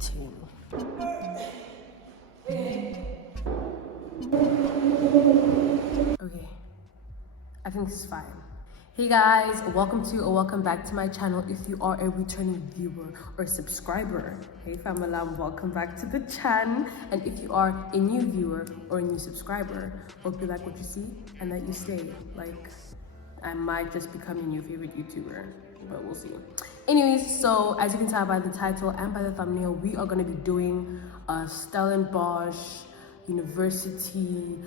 waiting. Okay, I think this is fine. Hey guys, welcome back to my channel. If you are a returning viewer or subscriber, hey famalam, welcome back to the channel. And if you are a new viewer or a new subscriber, hope you like what you see and that you stay. Like, I might just become your new favorite YouTuber, but we'll see. Anyways, so as you can tell by the title and by the thumbnail, we are going to be doing a Stellenbosch University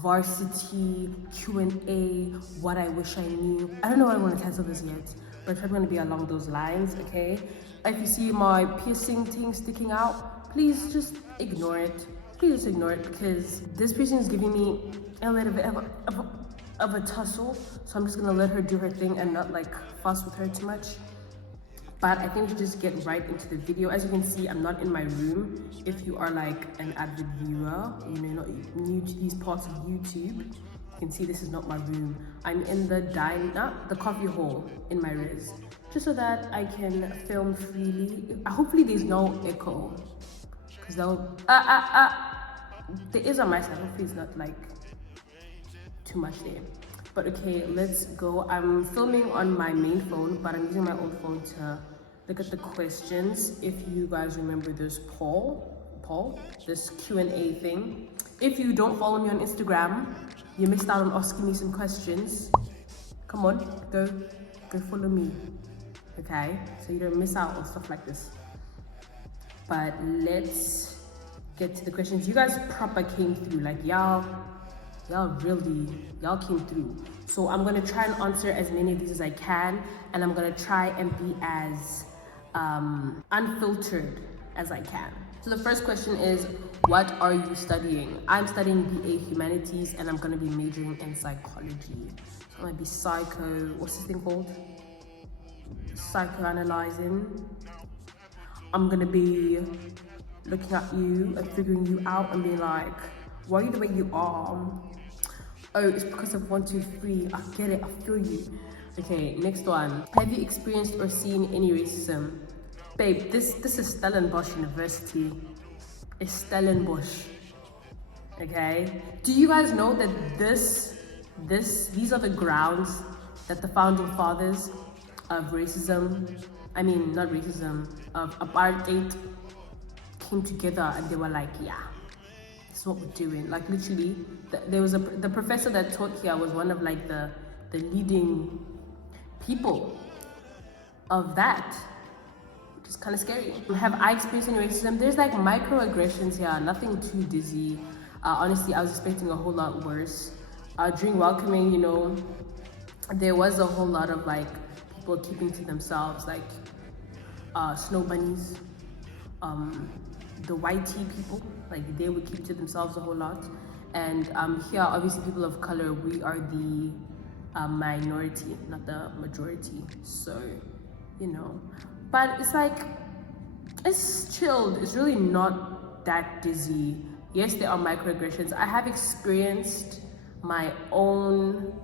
varsity Q&A, what I wish I knew. I don't know what I want to title this yet, but it's probably going to be along those lines, okay? If you see my piercing thing sticking out, please just ignore it. Please just ignore it, because this piercing is giving me a little bit of a tussle, so I'm just gonna let her do her thing and not like fuss with her too much. But I think we should just get right into the video. As you can see, I'm not in my room. If you are like an avid viewer, you know, not new to these parts of YouTube, you can see this is not my room. I'm in the the coffee hall in my res, just so that I can film freely. Hopefully there's no echo, because there is on my side. Hopefully it's not like too much there. But okay, let's go. I'm filming on my main phone, but I'm using my old phone to look at the questions. If you guys remember this this Q&A thing. If you don't follow me on Instagram, you missed out on asking me some questions. Come on, go follow me, okay? So you don't miss out on stuff like this. But let's get to the questions. You guys proper came through, like y'all came through. So I'm gonna try and answer as many of these as I can, and I'm gonna try and be as unfiltered as I can. So the first question is, what are you studying? I'm studying BA Humanities, and I'm gonna be majoring in psychology. So I'm gonna be what's this thing called? Psychoanalyzing. I'm gonna be looking at you and figuring you out and being like, why are you the way you are? Oh, it's because of 1, 2, 3. I get it, I feel you. Okay, next one. Have you experienced or seen any racism? Babe, this is Stellenbosch University. It's Stellenbosch. Okay? Do you guys know that these are the grounds that the founding fathers of racism, not racism, of apartheid came together, and they were like, yeah, this is what we're doing. Like literally, there was the professor that taught here was one of like the leading people of that, which is kind of scary. Have I experienced any racism? There's like microaggressions here, nothing too dizzy. Honestly, I was expecting a whole lot worse. During welcoming, you know, there was a whole lot of like people keeping to themselves, like snow bunnies, the white tea people, like they would keep to themselves a whole lot. And here, obviously, people of color, we are the minority, not the majority. So, you know, but it's like, it's chilled. It's really not that dizzy. Yes, there are microaggressions. I have experienced my own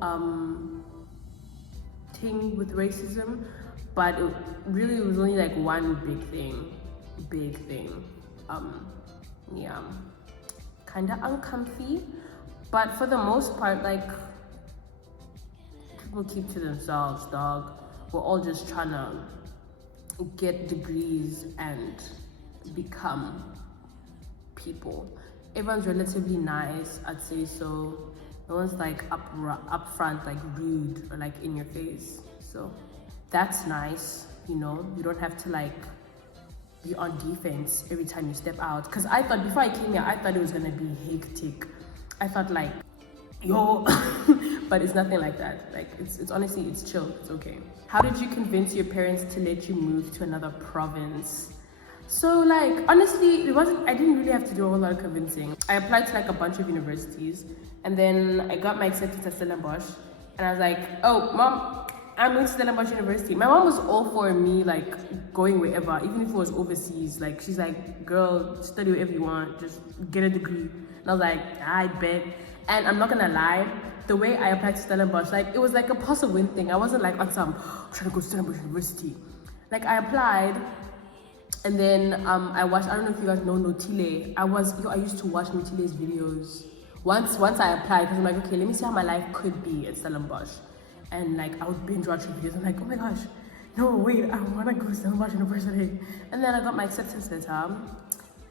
thing with racism, but it really was only like one big thing. Yeah, kind of uncomfy, but for the most part, like, people keep to themselves, dog. We're all just trying to get degrees and become people. Everyone's relatively nice, I'd say so. No one's like up front, like rude or like in your face. So that's nice, you know. You don't have to like be on defense every time you step out. Because I thought, before I came here, I thought it was gonna be hectic. I thought like, yo, but it's nothing like that. Like it's honestly, it's chill, it's okay. How did you convince your parents to let you move to another province? So like, honestly, I didn't really have to do a whole lot of convincing. I applied to like a bunch of universities, and then I got my acceptance at Stellenbosch, and I was like, oh, mom, I'm going to Stellenbosch University. My mom was all for me like going wherever, even if it was overseas. Like, she's like, girl, study whatever you want, just get a degree. And I was like, I bet. And I'm not gonna lie, the way I applied to Stellenbosch, like, it was like a possible win thing. I wasn't like on some, trying to go to Stellenbosch University. Like, I applied, And then I watched, I don't know if you guys know Notile. I used to watch Notile's videos. Once I applied, because I'm like, okay, let me see how my life could be at Stellenbosch. And like, I would binge watch videos. I'm like, oh my gosh, no, wait, I want to go to Stellenbosch University. And then I got my acceptance letter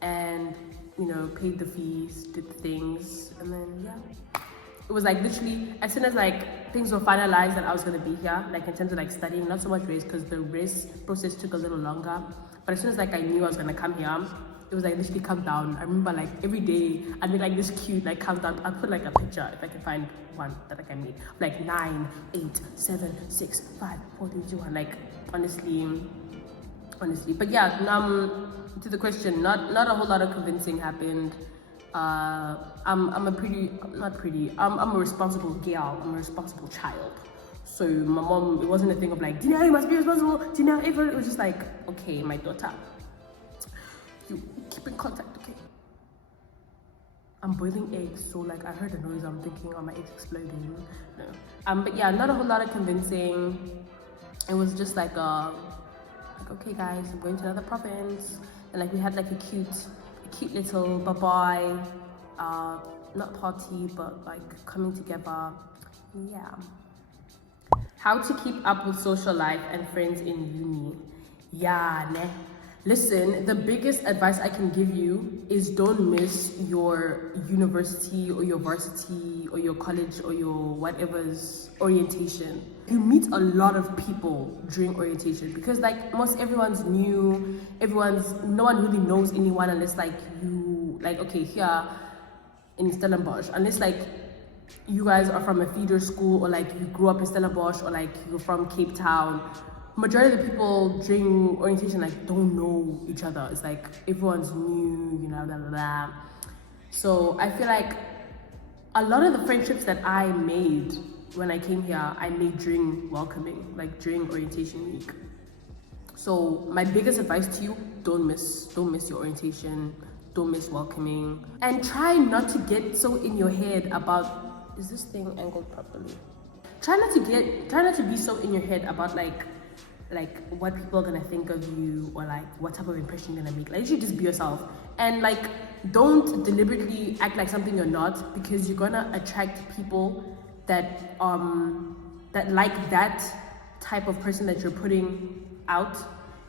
and, you know, paid the fees, did the things. And then, yeah. It was like literally, as soon as like things were finalized that I was going to be here, like in terms of like studying, not so much race, because the race process took a little longer. But as soon as like I knew I was going to come here, it was like literally countdown. I remember like every day I'd make like this cute like countdown. I'd put like a picture if I can find one that I can make. Like 9, 8, 7, 6, 5, 4, 3, 2, 1. Like honestly. But yeah, to the question, not a whole lot of convincing happened. I'm a responsible girl. I'm a responsible child. So my mom, it wasn't a thing of like, Dineo, you must be responsible. Dineo, it was just like, okay, my daughter, you keep in contact, okay? I'm boiling eggs, so like I heard a noise. I'm thinking, oh, my eggs exploding. No. But yeah, not a whole lot of convincing. It was just like okay guys, I'm going to another province, and like we had like a cute little bye-bye, not party, but like coming together. Yeah. How to keep up with social life and friends in uni. Yeah, ne. Listen, the biggest advice I can give you is don't miss your university or your varsity or your college or your whatever's orientation. You meet a lot of people during orientation because like most everyone's new, no one really knows anyone unless like you, like okay, here in Stellenbosch, unless like you guys are from a feeder school or like you grew up in Stellenbosch or like you're from Cape Town. Majority of the people during orientation like don't know each other. It's like everyone's new, you know, blah blah blah. So I feel like a lot of the friendships that I made when I came here, I made during welcoming, like during orientation week. So my biggest advice to you, don't miss your orientation, don't miss welcoming, and try not to get so in your head about, is this thing angled properly? Try not to be so in your head about like what people are gonna think of you or like what type of impression you're gonna make. Like you should just be yourself and like don't deliberately act like something you're not, because you're gonna attract people that that like that type of person that you're putting out,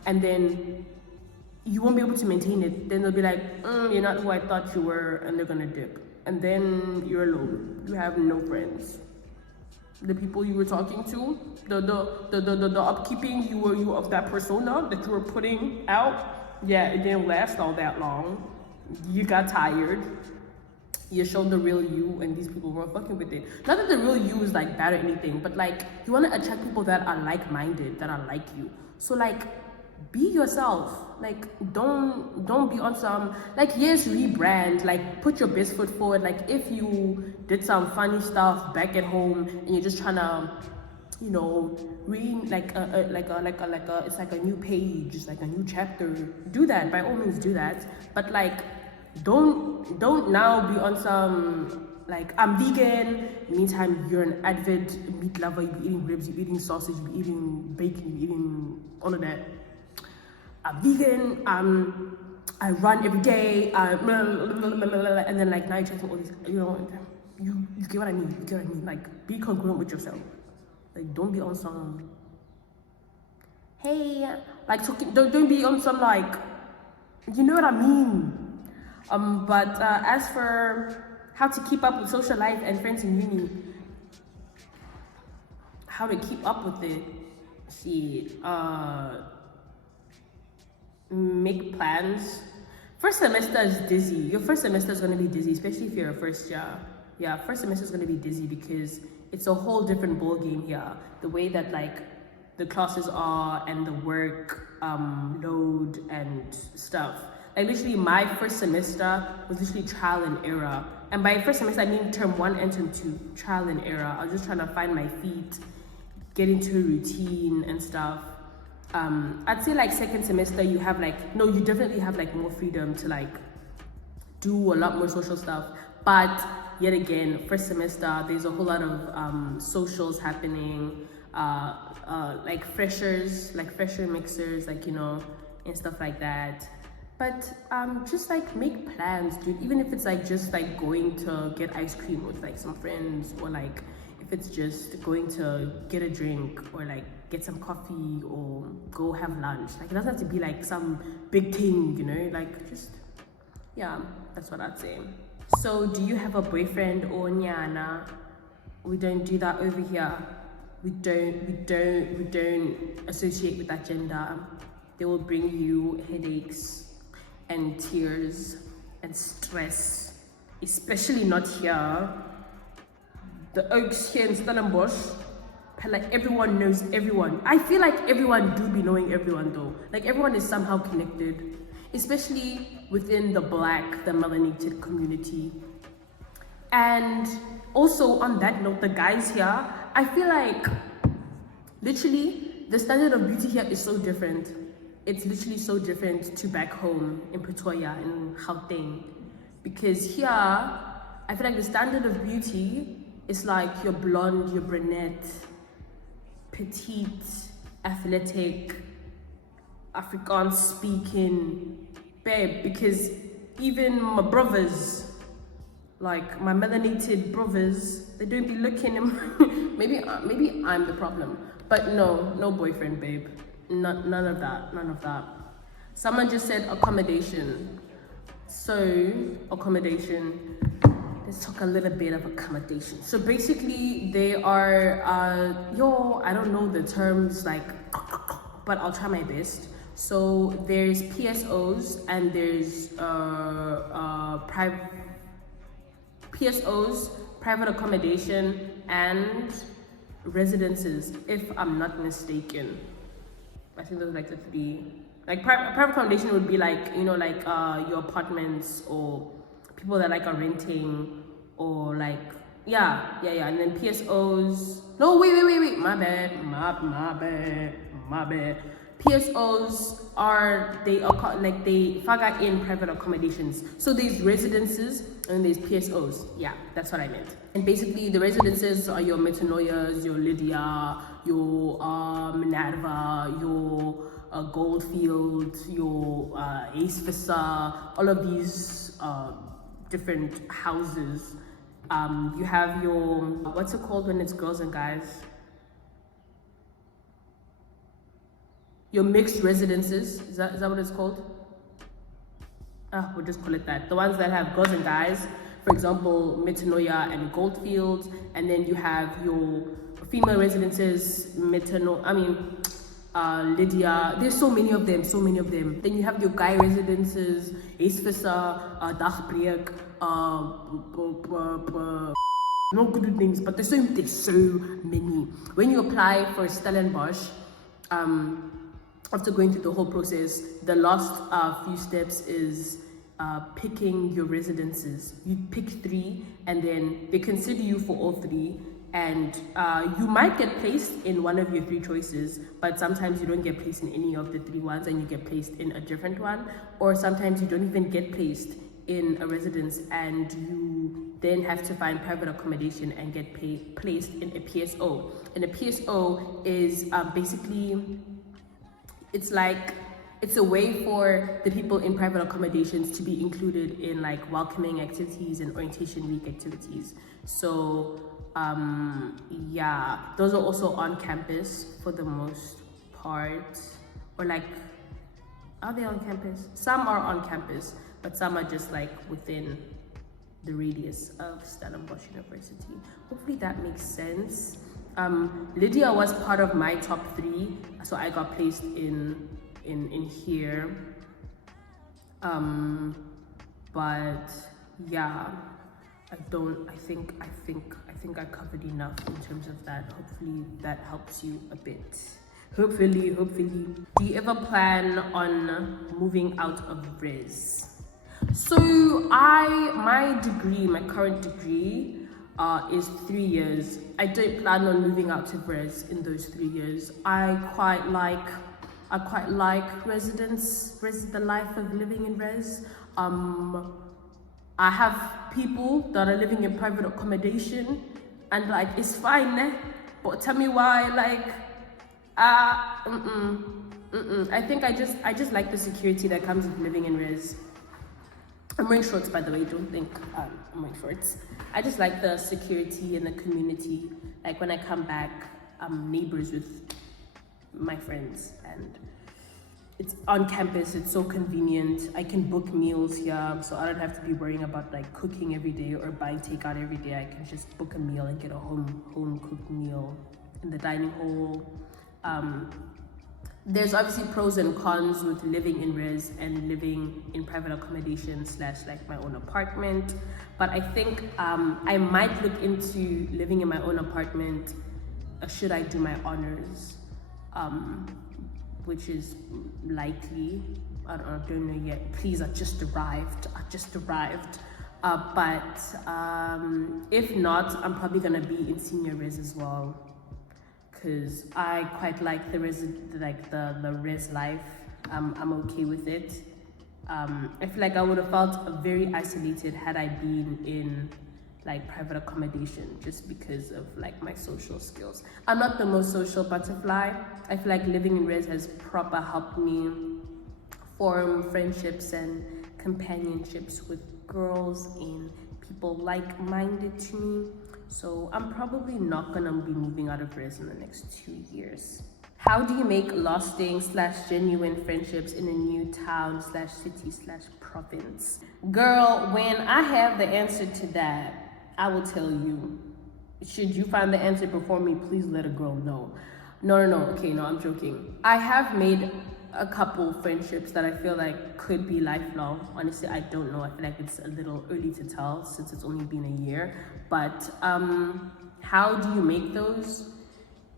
and then you won't be able to maintain it. Then they'll be like, you're not who I thought you were, and they're gonna dip, and then you're alone. You have no friends. The people you were talking to, the upkeeping you of that persona that you were putting out, yeah, it didn't last all that long. You got tired. You showed the real you, and these people weren't fucking with it. Not that the real you is like bad or anything, but like you want to attract people that are like-minded, that are like you. So like be yourself. Like don't be on some like, yes, rebrand, like put your best foot forward. Like if you did some funny stuff back at home and you're just trying to, you know, read it's like a new page, it's like a new chapter, do that. By all means do that, but like don't now be on some like, I'm vegan. Meantime, you're an avid meat lover. You be eating ribs, you eating sausage, you eating bacon, you eating all of that. I'm vegan. I run every day. And then like now you're trying all these. You know, you get what I mean. You get what I mean. Like be congruent with yourself. Like don't be on some. Hey, like talking. Don't be on some like. You know what I mean. But as for how to keep up with social life and friends in uni, how to keep up with it, make plans. First semester is dizzy. Your first semester is going to be dizzy, especially if you're a first year. Yeah, first semester is going to be dizzy because it's a whole different ball game here. The way that like the classes are and the work load and stuff. Like literally my first semester was literally trial and error. And by first semester, I mean term 1 and term 2, trial and error. I was just trying to find my feet, get into a routine and stuff. I'd say like second semester, you have like, no, you definitely have like more freedom to like do a lot more social stuff. But yet again, first semester, there's a whole lot of socials happening, like freshers, like fresher mixers, like, you know, and stuff like that. But just like make plans, dude. Even if it's like just like going to get ice cream with like some friends, or like if it's just going to get a drink, or like get some coffee, or go have lunch. Like it doesn't have to be like some big thing, you know, like just, yeah, that's what I'd say. So do you have a boyfriend or nyana? We don't do that over here. We don't associate with that gender. They will bring you headaches and tears and stress, especially not here. The Oaks here in Stellenbosch, like everyone knows everyone. I feel like everyone do be knowing everyone though. Like everyone is somehow connected, especially within the melanated community. And also on that note, the guys here, I feel like literally the standard of beauty here is so different. It's literally so different to back home in Pretoria and Gauteng, because here I feel like the standard of beauty is like you're blonde, you're brunette, petite, athletic, Afrikaans speaking, babe. Because even my brothers, like my melanated brothers, they don't be looking in maybe I'm the problem, but no boyfriend, babe. None of that. Someone just said accommodation. So accommodation, let's talk a little bit of accommodation. So basically they are I don't know the terms, like, but I'll try my best. So there's PSOs and there's private accommodation, and residences, if I'm not mistaken. I think those are like the three. Like private accommodation would be like, you know, like your apartments, or people that like are renting, or like yeah. And then PSOs. No, wait. My bad. PSOs are like they figure in private accommodations. So there's residences and there's PSOs. Yeah, that's what I meant. And basically the residences are your Metanoias, your Lydia, your Minerva, your Goldfield, your Ace Visa, all of these different houses. You have your, what's it called when it's girls and guys? Your mixed residences, is that what it's called? We'll just call it that. The ones that have girls and guys, for example, Metanoia and Goldfield. And then you have your female residences, Lydia. There's so many of them. Then you have your guy residences, Ace-Vissa, Dagbreek, no good names, but there's so many. When you apply for Stellenbosch, after going through the whole process, the last few steps is picking your residences. You pick 3, and then they consider you for all 3, and you might get placed in one of your 3 choices, but sometimes you don't get placed in any of the 3 ones and you get placed in a different one, or sometimes you don't even get placed in a residence and you then have to find private accommodation and get placed in a PSO. And a PSO is basically, it's a way for the people in private accommodations to be included in like welcoming activities and orientation week activities. So yeah, those are also on campus for the most part, or like, are they on campus? Some are on campus, but some are just like within the radius of Stellenbosch University. Hopefully that makes sense. Lydia was part of my top 3, so I got placed in here. But yeah, I think I covered enough in terms of that. Hopefully that helps you a bit. Hopefully. Do you ever plan on moving out of res? So my current degree is 3 years. I don't plan on moving out to res in those 3 years. I quite like the life of living in res. I have people that are living in private accommodation, and like it's fine, but tell me why, like I think I just like the security that comes with living in res. I'm wearing shorts, by the way. Don't think I'm wearing shorts. I just like the security and the community. Like when I come back, I'm neighbors with my friends, and it's on campus. It's so convenient. I can book meals here, so I don't have to be worrying about like cooking every day or buying takeout every day. I can just book a meal and get a home cooked meal in the dining hall. There's obviously pros and cons with living in res and living in private accommodation / like my own apartment. But I think I might look into living in my own apartment should I do my honors, which is likely. I don't know yet. Please, I just arrived. But if not, I'm probably gonna be in senior res as well, because I quite like the res life. I'm okay with it. I feel like I would have felt very isolated had I been in like private accommodation, just because of like my social skills. I'm not the most social butterfly. I feel like living in res has proper helped me form friendships and companionships with girls and people like-minded to me. So I'm probably not gonna be moving out of res in the next 2 years. How do you make lasting / genuine friendships in a new town / city / province? Girl, when I have the answer to that, I will tell you. Should you find the answer before me, please let a girl know. No. Okay, no, I'm joking. I have made a couple friendships that I feel like could be lifelong. Honestly, I don't know. I feel like it's a little early to tell since it's only been a year. But how do you make those?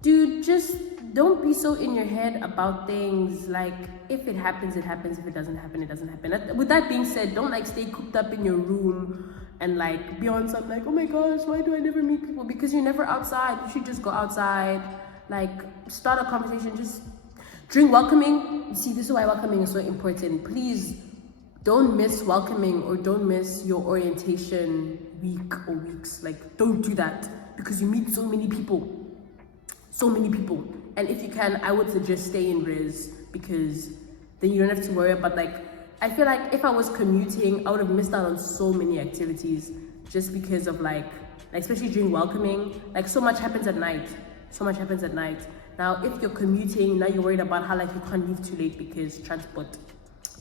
Dude, just don't be so in your head about things. Like, if it happens, it happens. If it doesn't happen, it doesn't happen. With that being said, don't like stay cooped up in your room and like be on some like, oh my gosh, why do I never meet people? Because you're never outside. You should just go outside. Like, start a conversation. Just during welcoming. See, this is why welcoming is so important. Please don't miss welcoming or don't miss your orientation week or weeks. Like, don't do that, because you meet so many people. And if you can, I would suggest stay in res, because then you don't have to worry about like, I feel like if I was commuting, I would have missed out on so many activities just because of like especially during welcoming, like so much happens at night. Now, if you're commuting, now you're worried about how like you can't leave too late because transport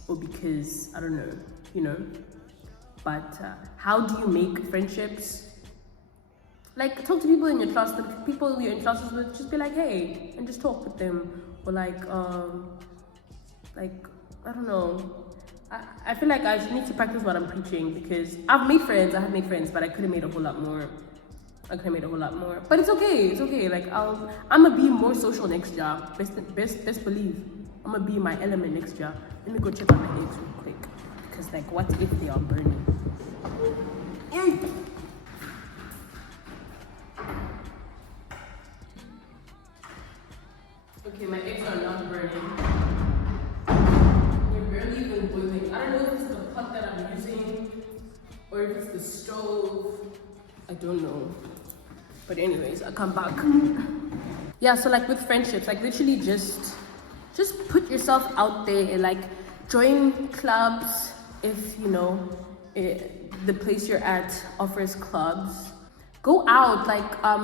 or because, I don't know, But how do you make friendships? Like, talk to people in your class, the people you're in classes with, just be like, hey, and just talk with them. Or like, I don't know. I feel like I need to practice what I'm preaching, because I have made friends, but I could have made a whole lot more. But it's okay. Like, I'm gonna be more social next year. Best believe. I'm gonna be in my element next year. Let me go check out my eggs real quick. Because like, what if they are burning? Okay, my eggs are not burning. They're barely even boiling. I don't know if it's the pot that I'm using or if it's the stove. I don't know. But anyways, I'll come back. Yeah, so like with friendships, like literally just put yourself out there and like join clubs if the place you're at offers clubs. Go out, like I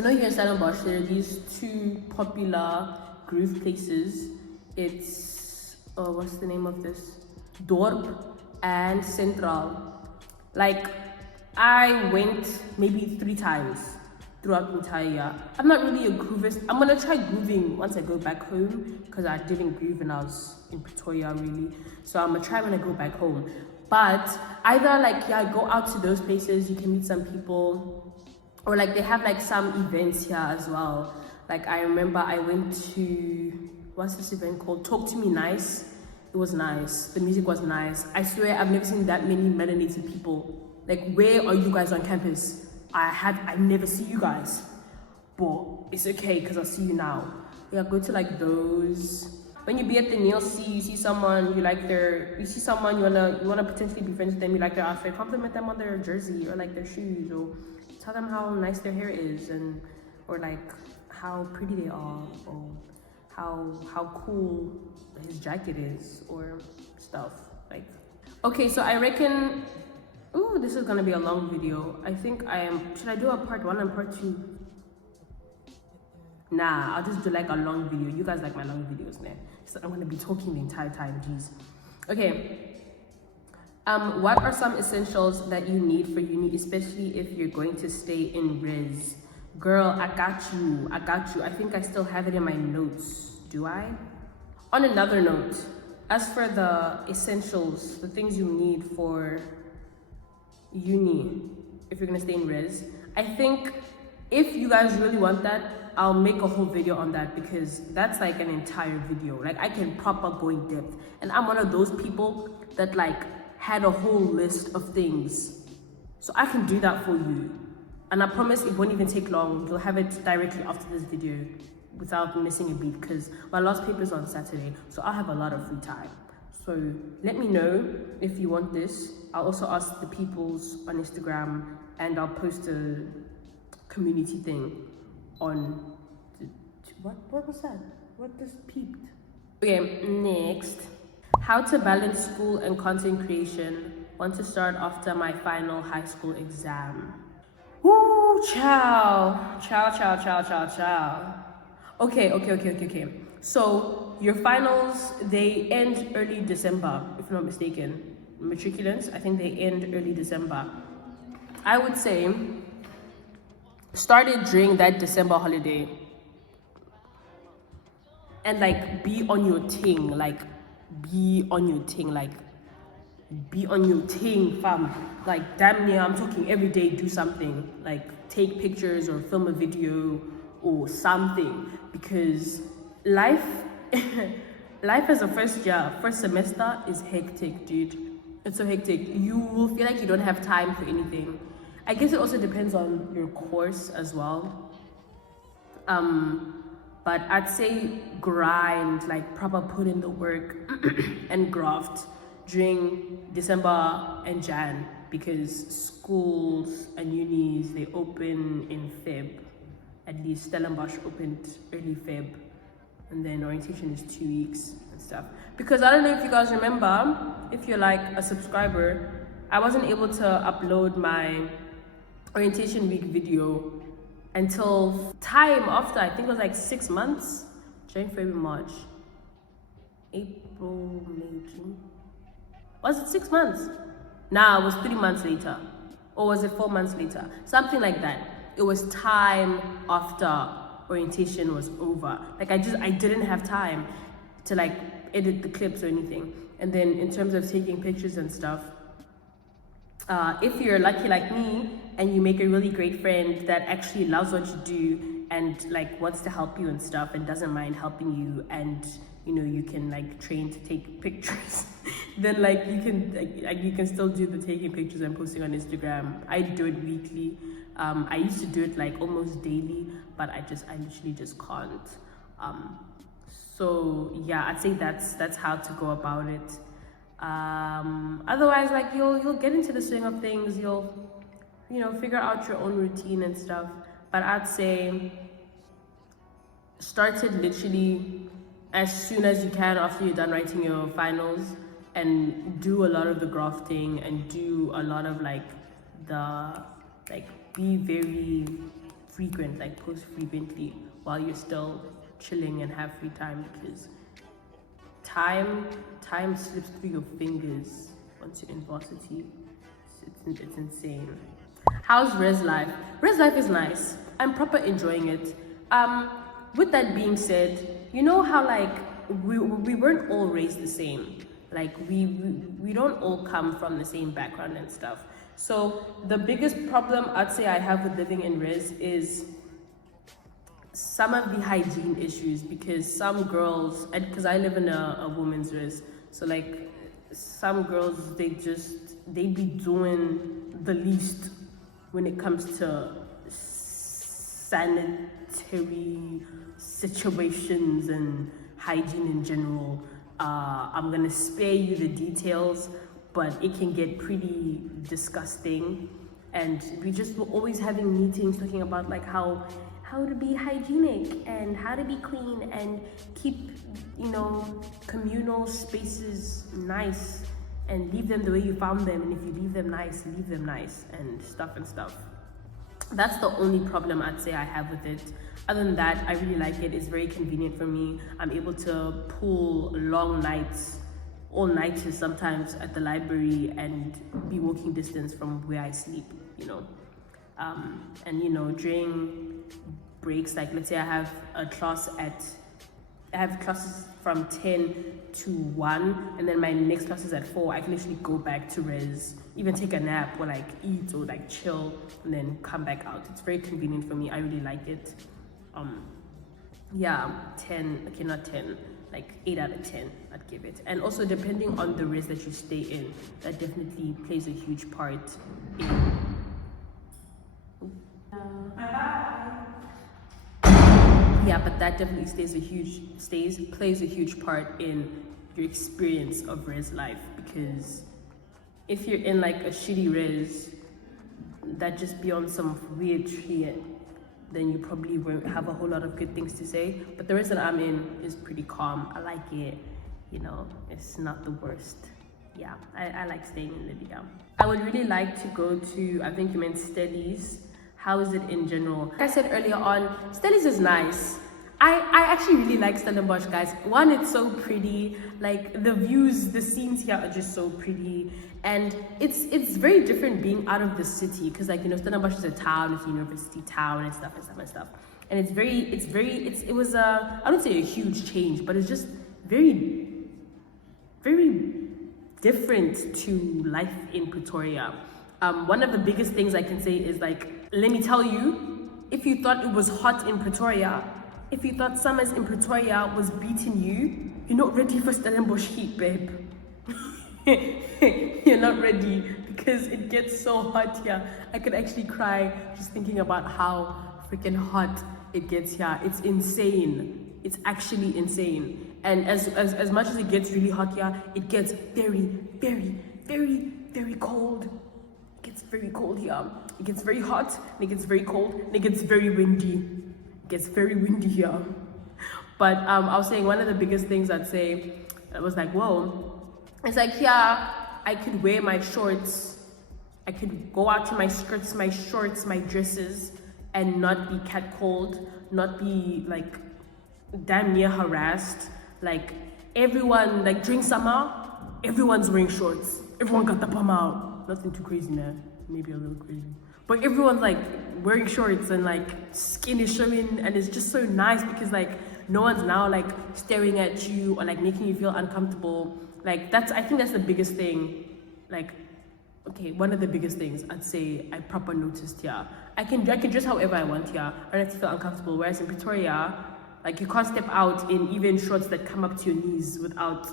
know here in Stellenbosch there are these two popular groove places. It's what's the name of this? Dorp and Central. Like, I went maybe 3 times throughout the entire year. I'm not really a groovist. I'm gonna try grooving once I go back home, because I didn't groove when I was in Pretoria really. So I'm gonna try when I go back home. But either like, yeah, go out to those places, you can meet some people, or like they have like some events here as well. Like, I remember I went to, what's this event called? Talk to Me Nice. It was nice. The music was nice. I swear I've never seen that many melanated people. Like, where are you guys on campus? I never see you guys. But it's okay, because I'll see you now. Yeah, go to like those. When you be at the Nielsen, you see someone, you wanna potentially be friends with them, you like their outfit, compliment them on their jersey or like their shoes, or tell them how nice their hair is, or like how pretty they are, or how cool his jacket is or stuff. Like, okay, so I reckon, ooh, this is gonna be a long video. I think should I do a part 1 and part 2? Nah, I'll just do like a long video. You guys like my long videos, man. So I'm gonna be talking the entire time, jeez. Okay. What are some essentials that you need for uni, especially if you're going to stay in Res? Girl, I got you. I think I still have it in my notes. Do I? On another note, as for the essentials, the things you need for uni, if you're gonna stay in Res, I think if you guys really want that, I'll make a whole video on that, because that's like an entire video. Like, I can proper go in depth, and I'm one of those people that like had a whole list of things, so I can do that for you, and I promise it won't even take long. You'll have it directly after this video without missing a beat, because my last paper is on Saturday, so I'll have a lot of free time. So let me know if you want this. I'll also ask the peoples on Instagram, and I'll post a community thing on what was that? What just peeped? Okay, next. How to balance school and content creation. Want to start after my final high school exam. Woo, ciao. Okay. So your finals, they end early December, if I'm not mistaken. Matriculants, I think they end early December. I would say start it during that December holiday, and like be on your ting, fam. Like, damn near, I'm talking every day, do something, like take pictures or film a video or something, because life as a first semester is hectic, dude. It's so hectic. You will feel like you don't have time for anything. I guess it also depends on your course as well. But I'd say grind, like proper put in the work and graft during December and Jan, because schools and unis, they open in Feb. At least Stellenbosch opened early Feb, and then orientation is 2 weeks and stuff. Because I don't know if you guys remember, if you're like a subscriber, I wasn't able to upload my orientation week video until time after. I think it was like 6 months. January, February, March, April, May, June. Was it 6 months? Nah, it was 3 months later. Or was it 4 months later? Something like that. It was time after orientation was over. Like, I didn't have time to like edit the clips or anything. And then in terms of taking pictures and stuff, if you're lucky like me and you make a really great friend that actually loves what you do and like wants to help you and stuff and doesn't mind helping you, and you know, you can like train to take pictures, then like you can still do the taking pictures and posting on Instagram. I do it weekly. I used to do it like almost daily, but I literally just can't. So yeah, I'd say that's how to go about it. Otherwise, like you'll get into the swing of things. You'll, you know, figure out your own routine and stuff. But I'd say start it literally as soon as you can after you're done writing your finals, and do a lot of the grafting and do a lot of like be very frequent, like post frequently while you're still chilling and have free time, because time slips through your fingers once you're in varsity. It's insane. How's res life? Res life is nice. I'm proper enjoying it. With that being said, you know how like we weren't all raised the same. Like we don't all come from the same background and stuff. So the biggest problem I'd say I have with living in res is some of the hygiene issues, because some girls, and because I live in a women's res, so like some girls, they be doing the least when it comes to sanitary situations and hygiene in general. I'm gonna spare you the details, but it can get pretty disgusting. And we just were always having meetings talking about like how how to be hygienic and how to be clean and keep, you know, communal spaces nice and leave them the way you found them. And if you leave them nice and stuff. That's the only problem I'd say I have with it. Other than that, I really like it. It's very convenient for me. I'm able to pull long nights, all-nighters sometimes at the library and be walking distance from where I sleep, you know. And, you know, during breaks, like let's say I have classes from 10 to 1, and then my next class is at 4. I can actually go back to res, even take a nap or like eat or like chill and then come back out. It's very convenient for me. I really like it. Yeah, 10, okay, not 10, like 8 out of 10 I'd give it. And also depending on the res that you stay in, that definitely plays a huge part in yeah, but that definitely plays a huge part in your experience of res life, because if you're in like a shitty res that just be on some weird shit, then you probably won't have a whole lot of good things to say. But the res that I'm in is pretty calm. I like it, you know, it's not the worst. Yeah, I like staying in Libya. I would really like to go to, I think you meant Stellies. How is it in general? Like I said earlier on, Stellies is nice. I actually really like Stellenbosch, guys. One, it's so pretty. Like the views, the scenes here are just so pretty. And it's very different being out of the city, because like, you know, Stellenbosch is a town, it's a university town and stuff. And it was I don't say a huge change, but it's just very, very different to life in Pretoria. One of the biggest things I can say is like, let me tell you, if you thought it was hot in Pretoria, if you thought summers in Pretoria was beating you, you're not ready for Stellenbosch heat, babe. You're not ready, because it gets so hot here. I could actually cry just thinking about how freaking hot it gets here. It's insane. It's actually insane. And as much as it gets really hot here, it gets very, very, very, very cold. It gets very cold here. It gets very hot, and it gets very cold, and it gets very windy. It gets very windy here. But I was saying, one of the biggest things I'd say, I was like, whoa, it's like, yeah, I could wear my shorts, I could go out to my skirts, my shorts, my dresses, and not be catcalled, not be like damn near harassed. Like everyone, like during summer, everyone's wearing shorts. Everyone got the bum out. Nothing too crazy now, maybe a little crazy. But everyone's like wearing shorts and like skin is showing, and it's just so nice because like no one's now like staring at you or like making you feel uncomfortable. Like I think that's the biggest thing. Like, okay, one of the biggest things I'd say I proper noticed here. I can dress however I want here. I don't have to feel uncomfortable. Whereas in Pretoria, like you can't step out in even shorts that come up to your knees without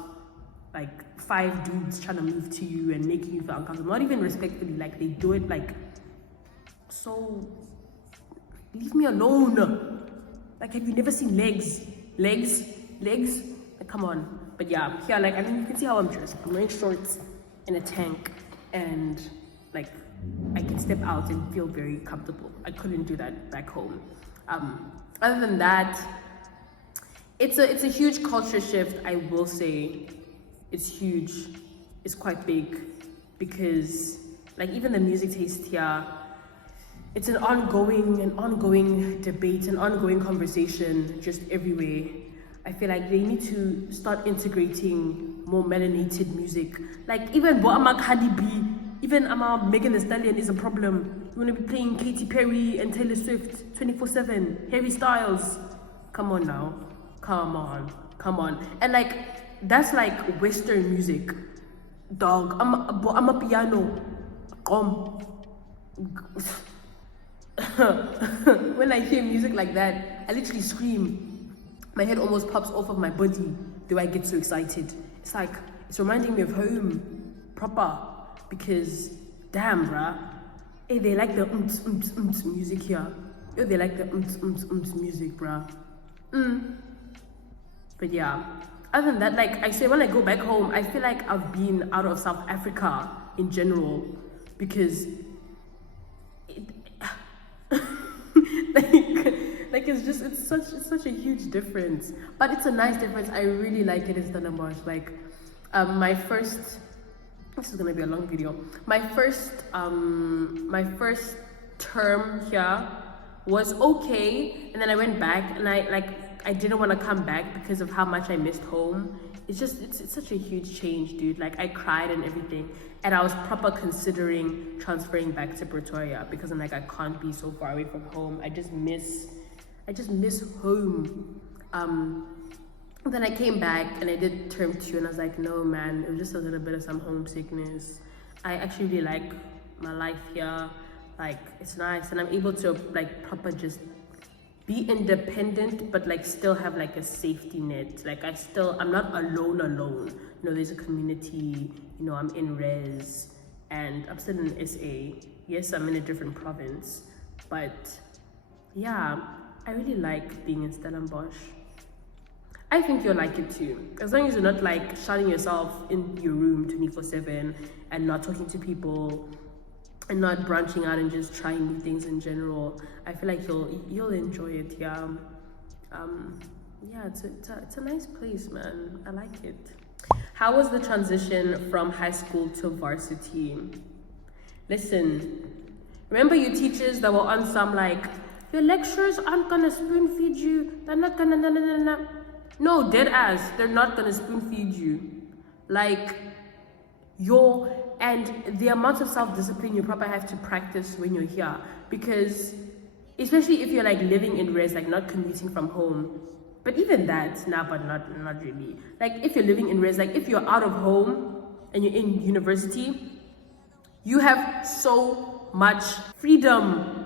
like 5 dudes trying to move to you and making you feel uncomfortable. Not even respectfully, like they do it like, so leave me alone. Like, have you never seen legs? Like, come on. But yeah, here, like, I mean, you can see how I'm dressed. I'm wearing shorts and a tank, and like I can step out and feel very comfortable. I couldn't do that back home. Other than that, it's a huge culture shift, I will say. It's huge. It's quite big, because like even the music taste here, it's an ongoing debate, an ongoing conversation just everywhere. I feel like they need to start integrating more melanated music. Like even Boama Cardi B, even Megan Thee Stallion is a problem. You want to be playing Katy Perry and Taylor Swift 24/7, Harry Styles. Come on now, come on. And like that's like Western music, dog. I'm a piano. When I hear music like that, I literally scream. My head almost pops off of my body the way I get so excited. It's like, it's reminding me of home, proper, because damn, bruh. Hey, they like the music here. Yo, they like the music, bruh. But yeah, other than that, like I say, when I go back home, I feel like I've been out of South Africa in general, because Like it's such a huge difference, but it's a nice difference. I really like it in Stellenbosch. Like, my first. This is gonna be a long video. My first term here was okay, and then I went back, and I didn't want to come back because of how much I missed home. It's such a huge change, dude. Like, I cried and everything, and I was proper considering transferring back to Pretoria because I'm like, I can't be so far away from home. I just miss home. Then I came back and I did term 2, and I was like, no man, it was just a little bit of some homesickness. I actually really like my life here. Like, it's nice, and I'm able to like proper just be independent, but like still have like a safety net. Like, I'm not alone. You know, there's a community, you know, I'm in res, and I'm still in SA. Yes, I'm in a different province, but yeah, I really like being in Stellenbosch. I think you'll like it too, as long as you're not like shutting yourself in your room 24/7 and not talking to people and not branching out and just trying new things in general. I feel like you'll enjoy it. Yeah, it's a nice place, man. I like it. How was the transition from high school to varsity? Listen, remember you teachers that were on some like, your lecturers aren't gonna spoon feed you, they're not gonna no, dead ass, they're not gonna spoon feed you. Like, and the amount of self-discipline you probably have to practice when you're here, because especially if you're like living in res, like not commuting from home, but even that, but not really. Like, if you're living in res, like if you're out of home and you're in university, you have so much freedom.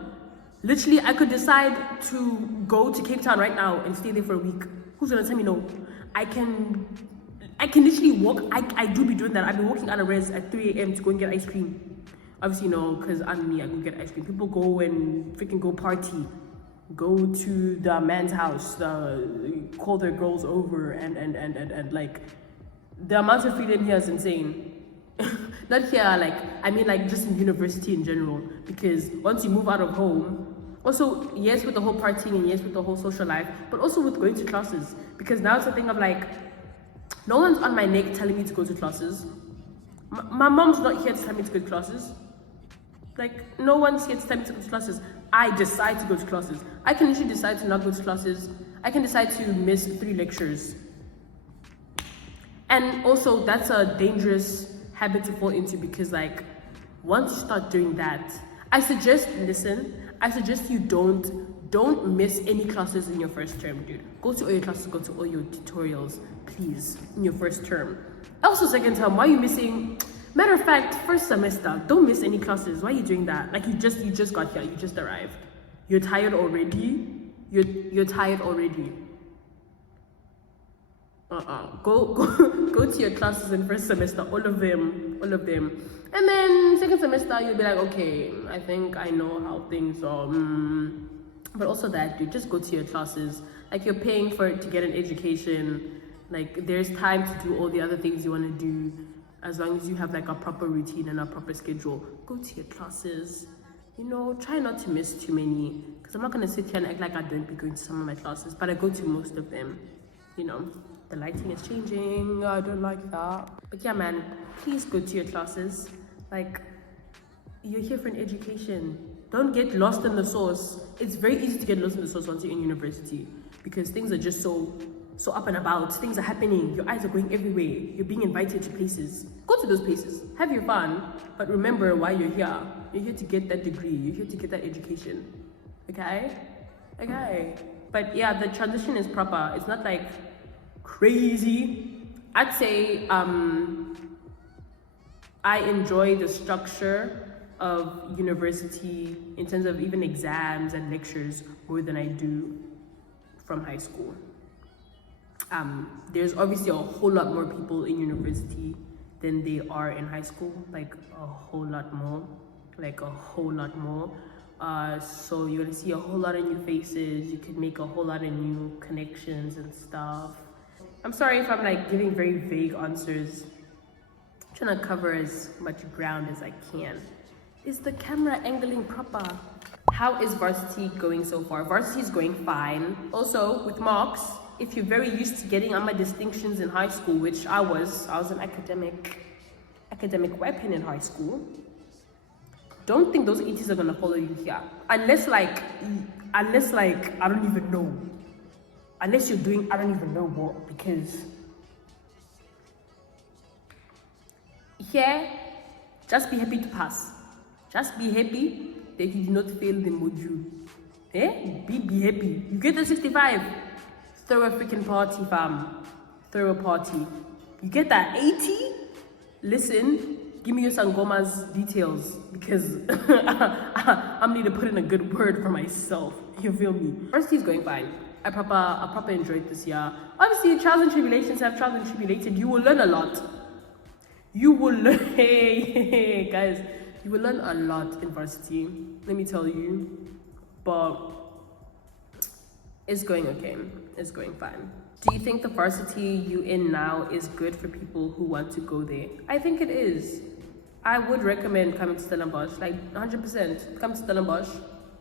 Literally, I could decide to go to Cape Town right now and stay there for a week. Who's gonna tell me no? I can literally walk. I do be doing that. I've been walking out of res at 3 a.m. to go and get ice cream. Obviously, no, because I'm me, I go get ice cream. People go and freaking go party. Go to the man's house, call their girls over, and like, the amount of freedom here is insane. Not here, like, I mean like just in university in general, because once you move out of home, also, yes, with the whole partying and yes, with the whole social life, but also with going to classes, because now it's a thing of like, no one's on my neck telling me to go to classes. My mom's not here to tell me to go to classes. Like, no one's here to tell me to go to classes. I decide to go to classes. I can literally decide to not go to classes. I can decide to miss 3 lectures. And also, that's a dangerous habit to fall into, because like, once you start doing that, I suggest you don't miss any classes in your first term, dude. Go to all your classes, go to all your tutorials, please, in your first term. Also, second term, why are you missing? Matter of fact, first semester, don't miss any classes. Why are you doing that? Like, you just got here, you just arrived. You're tired already? You're tired already. Go to your classes in first semester, all of them. And then second semester, you'll be like, okay, I think I know how things are. But also that, dude, just go to your classes. Like, you're paying for it to get an education. Like, there's time to do all the other things you want to do, as long as you have like a proper routine and a proper schedule. Go to your classes. You know, try not to miss too many, because I'm not going to sit here and act like I don't be going to some of my classes, but I go to most of them. You know, the lighting is changing, I don't like that. But yeah, man, please go to your classes. Like, you're here for an education. Don't get lost in the sauce. It's very easy to get lost in the sauce once you're in university, because things are just so up and about. Things are happening. Your eyes are going everywhere. You're being invited to places. Go to those places. Have your fun. But remember why you're here. You're here to get that degree. You're here to get that education. Okay? But yeah, the transition is proper. It's not like crazy. I'd say I enjoy the structure of university in terms of even exams and lectures more than I do from high school. There's obviously a whole lot more people in university than they are in high school, like a whole lot more. So you're gonna see a whole lot of new faces. You can make a whole lot of new connections and stuff. I'm sorry if I'm like giving very vague answers. I'm trying to cover as much ground as I can. Is the camera angling proper? How is varsity going so far? Varsity is going fine. Also, with marks, if you're very used to getting my distinctions in high school, which I was an academic weapon in high school. Don't think those 80s are gonna follow you here. Unless like, I don't even know. Unless you're doing, I don't even know what, because here, just be happy to pass. Just be happy that you did not fail the module. Be happy. You get the 65. Throw a freaking party, fam. Throw a party. You get that 80? Listen, give me your Sangoma's details, because I'm need to put in a good word for myself. You feel me? Varsity is going fine. I proper enjoyed this year. Obviously, trials and tribulations have trials and tribulated. You will learn a lot. You will learn, hey, guys, you will learn a lot in varsity. Let me tell you. But it's going okay. It's going fine. Do you think the varsity you in now is good for people who want to go there? I think it is. I would recommend coming to Stellenbosch, like 100%. Come to Stellenbosch.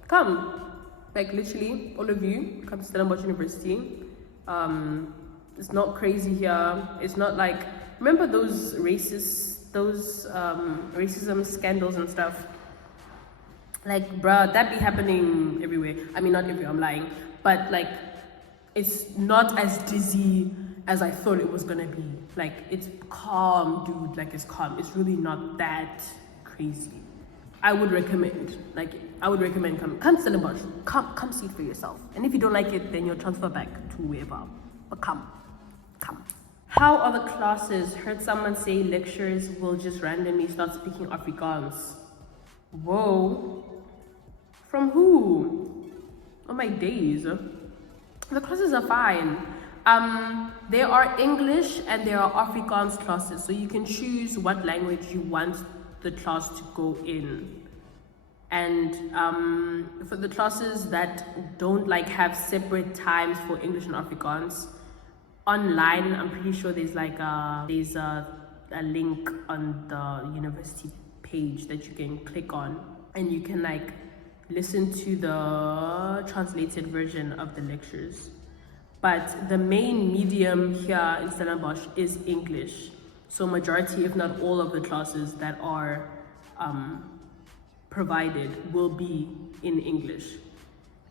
Come. Like literally, all of you, come to Stellenbosch University. It's not crazy here. It's not like, remember those racism scandals and stuff? Like, bruh, that be happening everywhere. I mean, not everywhere, I'm lying. But like, it's not as dizzy as I thought it was gonna be. Like, it's calm, dude. Like, it's calm. It's really not that crazy. I would recommend come to Stellenbosch. Come see it for yourself. And if you don't like it, then you'll transfer back to wherever. But come. How are the classes? Heard someone say lecturers will just randomly start speaking Afrikaans. Whoa. From who? Oh my days. The classes are fine. There are English and there are Afrikaans classes, so you can choose what language you want the class to go in. And for the classes that don't like have separate times for English and Afrikaans, online, I'm pretty sure there's like a link on the university page that you can click on, and you can like listen to the translated version of the lectures. But the main medium here in Stellenbosch is English. So majority, if not all of the classes that are provided will be in English.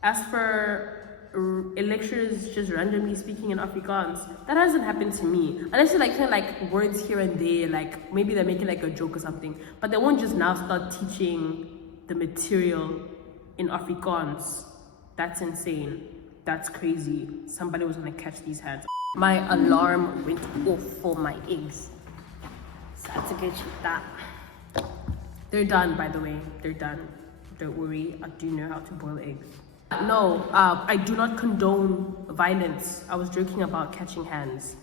As for lecturers just randomly speaking in Afrikaans, that hasn't happened to me. Unless you like words here and there, like maybe they're making like a joke or something, but they won't just now start teaching the material in Afrikaans. That's insane. That's crazy. Somebody was gonna catch these hands. My alarm went off for my eggs. So I had to get you that. They're done, by the way. They're done. Don't worry, I do know how to boil eggs. No, I do not condone violence. I was joking about catching hands,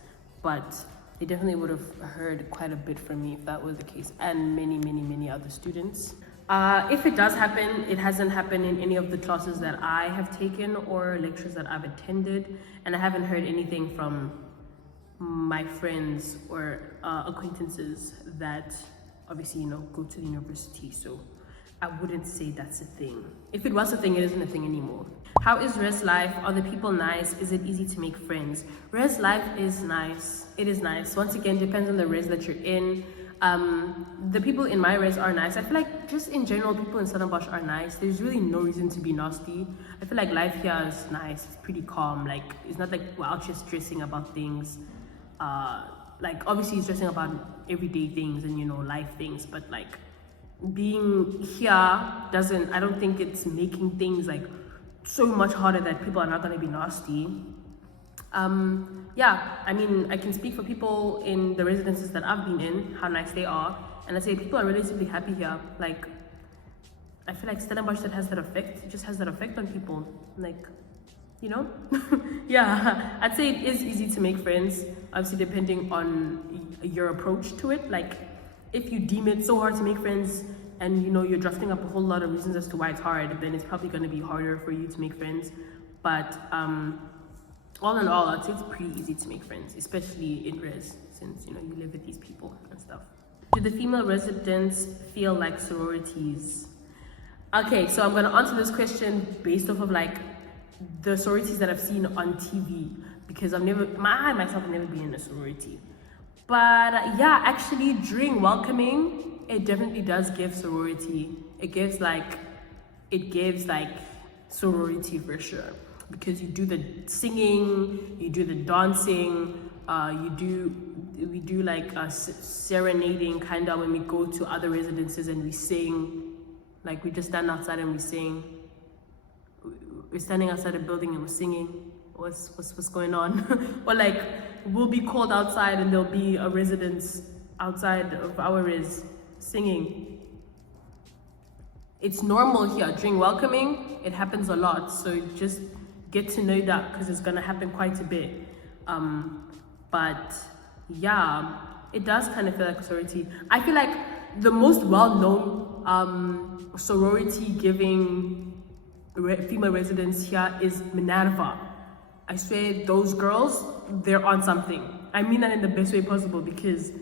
but they definitely would have heard quite a bit from me if that was the case, and many other students. If it does happen, it hasn't happened in any of the classes that I have taken or lectures that I've attended, and I haven't heard anything from my friends or acquaintances that obviously, go to the university. So I wouldn't say that's a thing. If it was a thing, it isn't a thing anymore. How is res life? Are the people nice? Is it easy to make friends? Res life is nice. It is nice. Once again, depends on the res that you're in. The people in my res are nice. I feel like just in general, people in Stellenbosch are nice. There's really no reason to be nasty. I feel like life here is nice. It's pretty calm. Like, it's not like we're out here stressing about things. Like, obviously stressing about everyday things and, life things, but like being here I don't think it's making things like so much harder that people are not going to be nasty. Yeah, I mean, I can speak for people in the residences that I've been in, how nice they are, and I say people are relatively happy here. Like, I feel like Stellenbosch has that effect. It just has that effect on people, like, yeah, I'd say it is easy to make friends, obviously depending on your approach to it. Like, if you deem it so hard to make friends and you're drafting up a whole lot of reasons as to why it's hard, then it's probably going to be harder for you to make friends. But all in all, I'd say it's pretty easy to make friends, especially in res, since you live with these people and stuff. Do the female residents feel like sororities? Okay, so I'm gonna answer this question based off of like the sororities that I've seen on TV, because I myself have never been in a sorority. But yeah, actually during welcoming, it definitely does give sorority. It gives like sorority for sure, because you do the singing, you do the dancing, we do like a serenading kind of when we go to other residences and we sing. Like we just stand outside and we sing. We're standing outside a building and we're singing. What's going on? Or like we'll be called outside and there'll be a residence outside of our res singing. It's normal here during welcoming. It happens a lot, so just get to know that, because it's gonna happen quite a bit. But yeah, it does kind of feel like a sorority. I feel like the most well-known sorority giving female residents here is Minerva. I swear those girls, they're on something. I mean that in the best way possible, because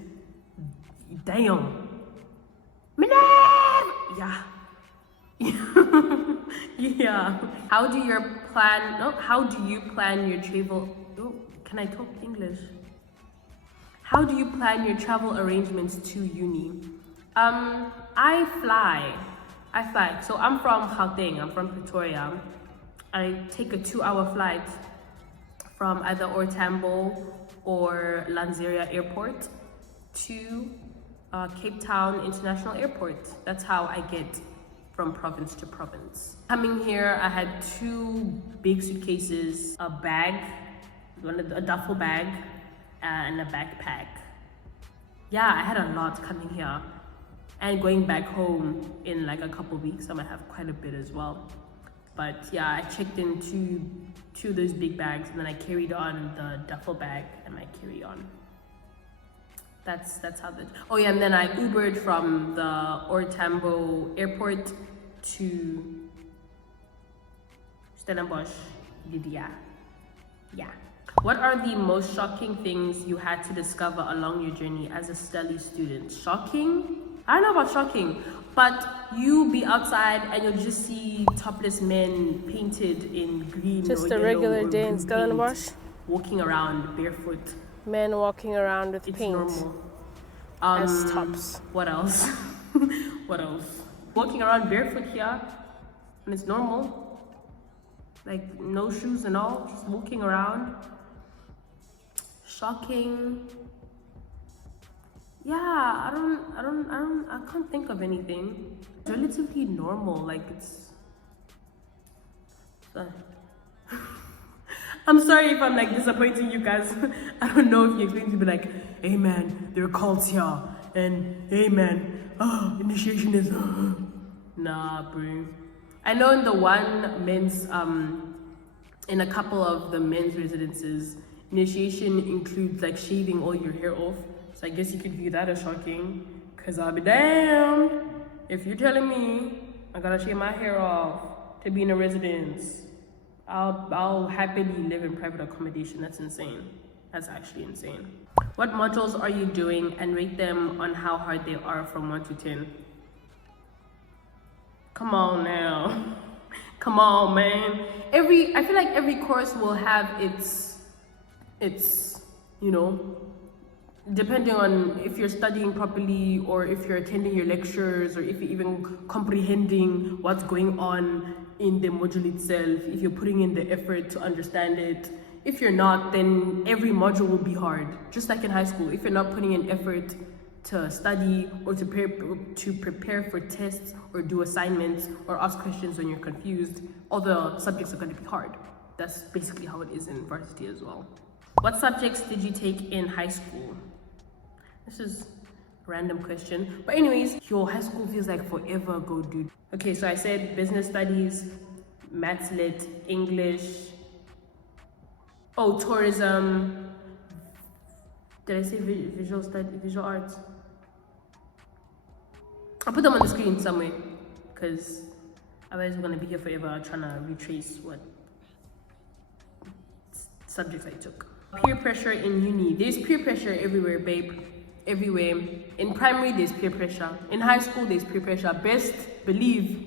damn, Minerva, yeah. Yeah. How do you plan your travel? Oh, can I talk English? How do you plan your travel arrangements to uni? I fly. So I'm from Gauteng. I'm from Pretoria. I take a 2-hour flight from either Ortambo or Lanseria Airport to Cape Town International Airport. That's how I get from province to province. Coming here, I had 2 big suitcases, a bag, a duffel bag, and a backpack. Yeah, I had a lot coming here. And going back home in like a couple weeks, I might have quite a bit as well. But yeah, I checked in two of those big bags, and then I carried on the duffel bag and my carry-on. That's how oh yeah, and then I Ubered from the Ortambo airport to Stellenbosch University. Yeah. What are the most shocking things you had to discover along your journey as a Stelly student? Shocking? I don't know about shocking, but you be outside and you'll just see topless men painted in green. Just or a regular day in paint, Stellenbosch. walking around barefoot. Men walking around with It's paint normal. as tops. What else? What else? Walking around barefoot here, and it's normal. Like no shoes and all, just walking around. Shocking. Yeah, I can't think of anything. It's relatively normal, like it's. I'm sorry if I'm like disappointing you guys. I don't know if you expect to be like, hey man, there are cults here, and hey man, initiation is. Nah, bro. I know in the one men's, in a couple of the men's residences, initiation includes like shaving all your hair off. So I guess you could view that as shocking, cause I'll be damned if you're telling me I gotta shave my hair off to be in a residence. I'll happily live in private accommodation. That's insane. That's actually insane. What modules are you doing, and rate them on how hard they are from 1 to 10. Come on now. Come on, man. I feel like every course will have its, you know, depending on if you're studying properly or if you're attending your lectures or if you're even comprehending what's going on in the module itself, if you're putting in the effort to understand it. If you're not, then every module will be hard, just like in high school. If you're not putting in effort to study or to prepare for tests or do assignments or ask questions when you're confused, all the subjects are going to be hard. That's basically how it is in varsity as well. What subjects did you take in high school? This is a random question. But anyways, your high school feels like forever ago, dude. Okay, so I said business studies, maths lit, English, tourism. Did I say visual arts? I'll put them on the screen somewhere, because otherwise we're gonna be here forever trying to retrace what subjects I took. Peer pressure in uni. There's peer pressure everywhere, babe. Everywhere. In primary, there's peer pressure. In high school, there's peer pressure. Best believe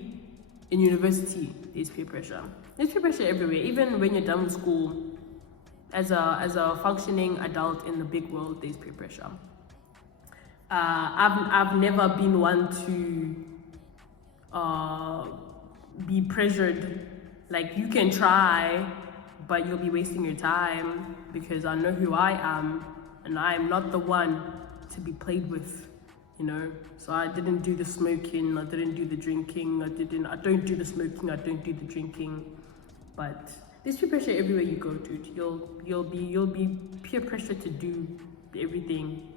in university, there's peer pressure. There's peer pressure everywhere, even when you're done with school. As a functioning adult in the big world, there's peer pressure. I've never been one to be pressured. Like, you can try, but you'll be wasting your time, because I know who I am, and I am not the one to be played with, you know. So I didn't do the smoking, I didn't do the drinking, I don't do the smoking, I don't do the drinking. But there's peer pressure everywhere you go, dude. You'll be peer pressure to do everything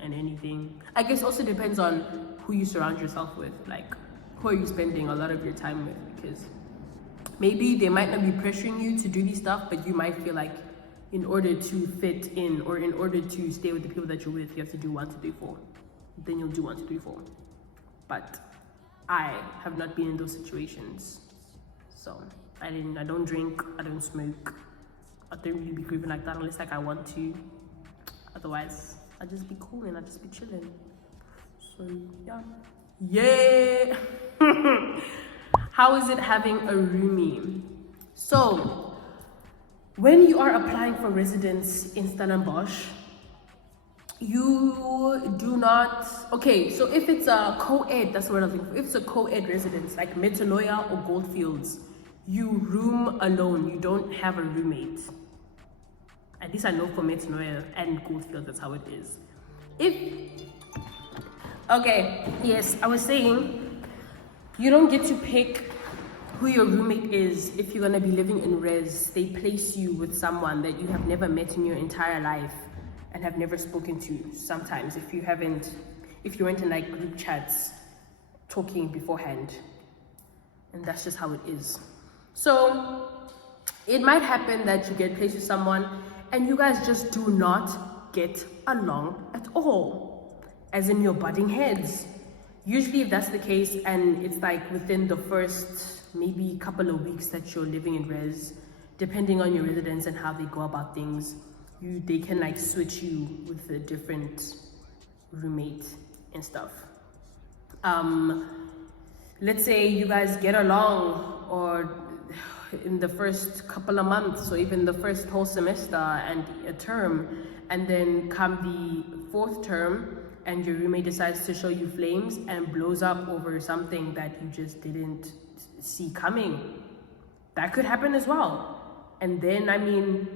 and anything. I guess also depends on who you surround yourself with. Like, who are you spending a lot of your time with? Because maybe they might not be pressuring you to do these stuff, but you might feel like in order to fit in, or in order to stay with the people that you're with, you have to do 1, 2, 3, 4. Then you'll do 1, 2, 3, 4. But I have not been in those situations. So I don't drink, I don't smoke. I don't really be grooving like that unless like I want to. Otherwise, I just be cool and I just be chilling. So yeah. Yeah. How is it having a roomie? So when you are applying for residence in Stellenbosch, you do not, okay, so if it's a co-ed, that's what I'm looking for. If it's a co-ed residence like Metanoia or Goldfields, you room alone, you don't have a roommate. At least I know for Metanoia and Goldfields, that's how it is. Okay, yes, I was saying, you don't get to pick who your roommate is if you're gonna be living in res. They place you with someone that you have never met in your entire life and have never spoken to. Sometimes if you weren't in like group chats talking beforehand, and that's just how it is. So it might happen that you get placed with someone and you guys just do not get along at all, as in you're butting heads. Usually if that's the case and it's like within the first maybe couple of weeks that you're living in res, depending on your residence and how they go about things, they can like switch you with a different roommate and stuff. Let's say you guys get along, or in the first couple of months, or even the first whole semester and a term, and then come the 4th term and your roommate decides to show you flames and blows up over something that you just didn't see coming. That could happen as well. And then, I mean,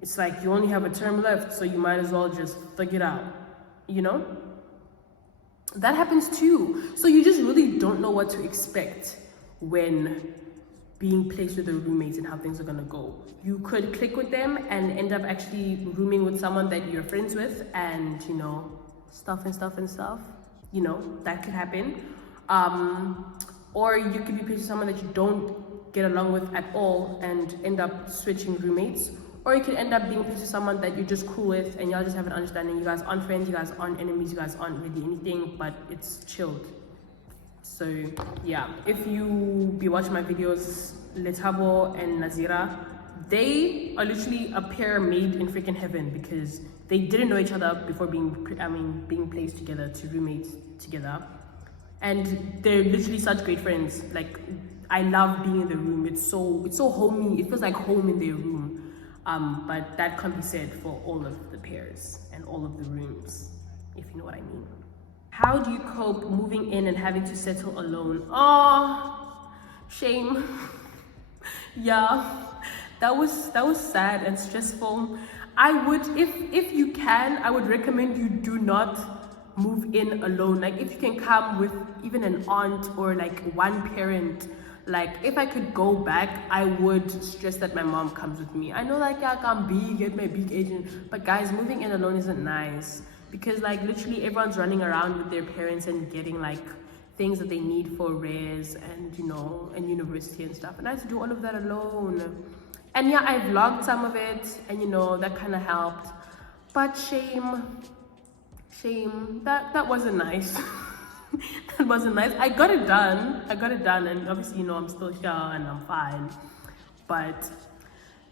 it's like you only have a term left, so you might as well just thug it out, you know? That happens too. So you just really don't know what to expect when being placed with a roommate and how things are gonna go. You could click with them and end up actually rooming with someone that you're friends with, and you know, stuff. You know, that could happen. Or you could be placed with someone that you don't get along with at all and end up switching roommates. Or you could end up being placed with someone that you're just cool with and y'all just have an understanding. You guys aren't friends, you guys aren't enemies, you guys aren't really anything, but it's chilled. So yeah, if you be watching my videos, Letabo and Nazira, they are literally a pair made in freaking heaven, because they didn't know each other before being placed together to roommate together, and they're literally such great friends. Like, I love being in the room. It's so homey. It feels like home in their room. But that can't be said for all of the pairs and all of the rooms, if you know what I mean. How do you cope moving in and having to settle alone? Oh, shame. Yeah, that was sad and stressful. I would, if you can, I would recommend you do not move in alone. Like, if you can come with even an aunt or like one parent. Like, if I could go back, I would stress that my mom comes with me. I know, like, I can't get my big agent, but guys, moving in alone isn't nice, because like literally everyone's running around with their parents and getting like things that they need for res and, you know, and university and stuff, and I had to do all of that alone. And yeah, I vlogged some of it, and you know, that kind of helped, but shame, that wasn't nice. That wasn't nice. I got it done, and obviously, you know, I'm still here and I'm fine. But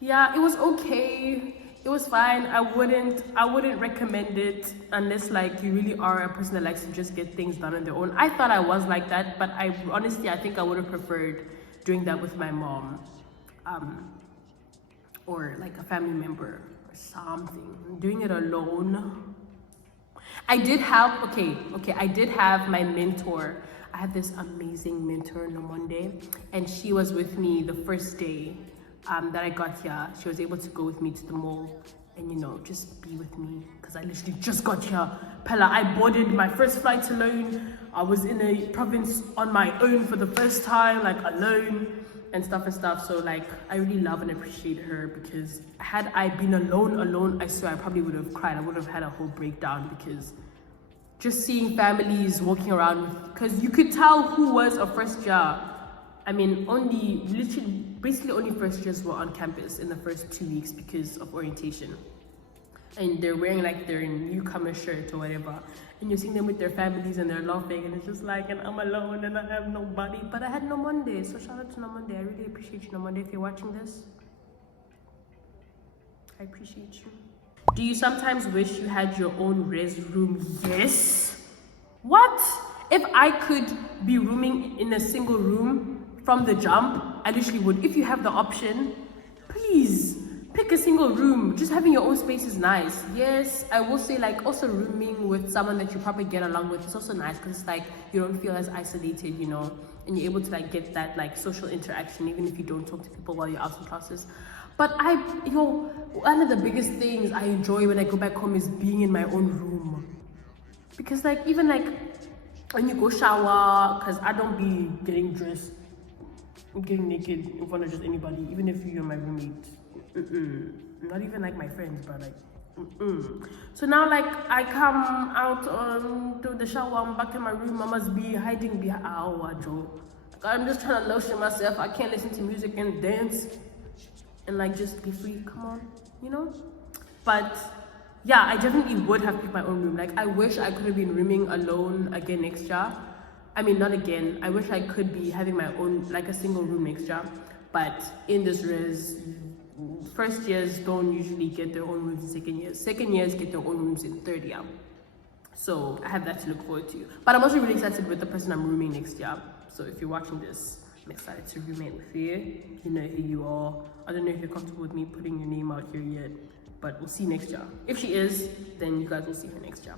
yeah, it was okay. It was fine. I wouldn't recommend it unless like you really are a person that likes to just get things done on their own. I thought I was like that, but I think I would have preferred doing that with my mom, or like a family member or something. Doing it alone. I did have my mentor. I had this amazing mentor on a Monday, and she was with me the first day that I got here. She was able to go with me to the mall and, you know, just be with me because I literally just got here. Pella, I boarded my first flight alone. I was in a province on my own for the first time, like alone and stuff. So like, I really love and appreciate her, because had I been alone, I swear I probably would have cried. I would have had a whole breakdown, because just seeing families walking around, because you could tell who was a first year. I mean, basically only first years were on campus in the first 2 weeks because of orientation. And they're wearing like their newcomer shirt or whatever. And you're seeing them with their families and they're laughing, and it's just like, and I'm alone and I have nobody. But I had no Monday, so shout out to No Monday. I really appreciate you, No Monday. If you're watching this, I appreciate you. Do you sometimes wish you had your own res room? Yes. What? If I could be rooming in a single room from the jump, I literally would. If you have the option, please pick a single room. Just having your own space is nice. Yes, I will say, like, also rooming with someone that you probably get along with is also nice, because it's like you don't feel as isolated, you know, and you're able to like get that like social interaction even if you don't talk to people while you're out in classes. But one of the biggest things I enjoy when I go back home is being in my own room, because like even like when you go shower, because I don't be getting dressed, getting naked in front of just anybody, even if you're my roommate. Not even like my friends, but like So now like I come out to the shower, I'm back in my room, I must be hiding behind Joe. Like, I'm just trying to lotion myself. I can't listen to music and dance and like just be free. Come on, you know. But yeah, I definitely would have picked my own room. Like, I wish I could have been rooming alone again next year. I mean, not again. I wish I could be having my own, like a single room next year. But in this res, first years don't usually get their own rooms in second years. Second years get their own rooms in third year. So I have that to look forward to. But I'm also really excited with the person I'm rooming next year. So if you're watching this, I'm excited to roommate with you. You know who you are. I don't know if you're comfortable with me putting your name out here yet, but we'll see next year. If she is, then you guys will see her next year.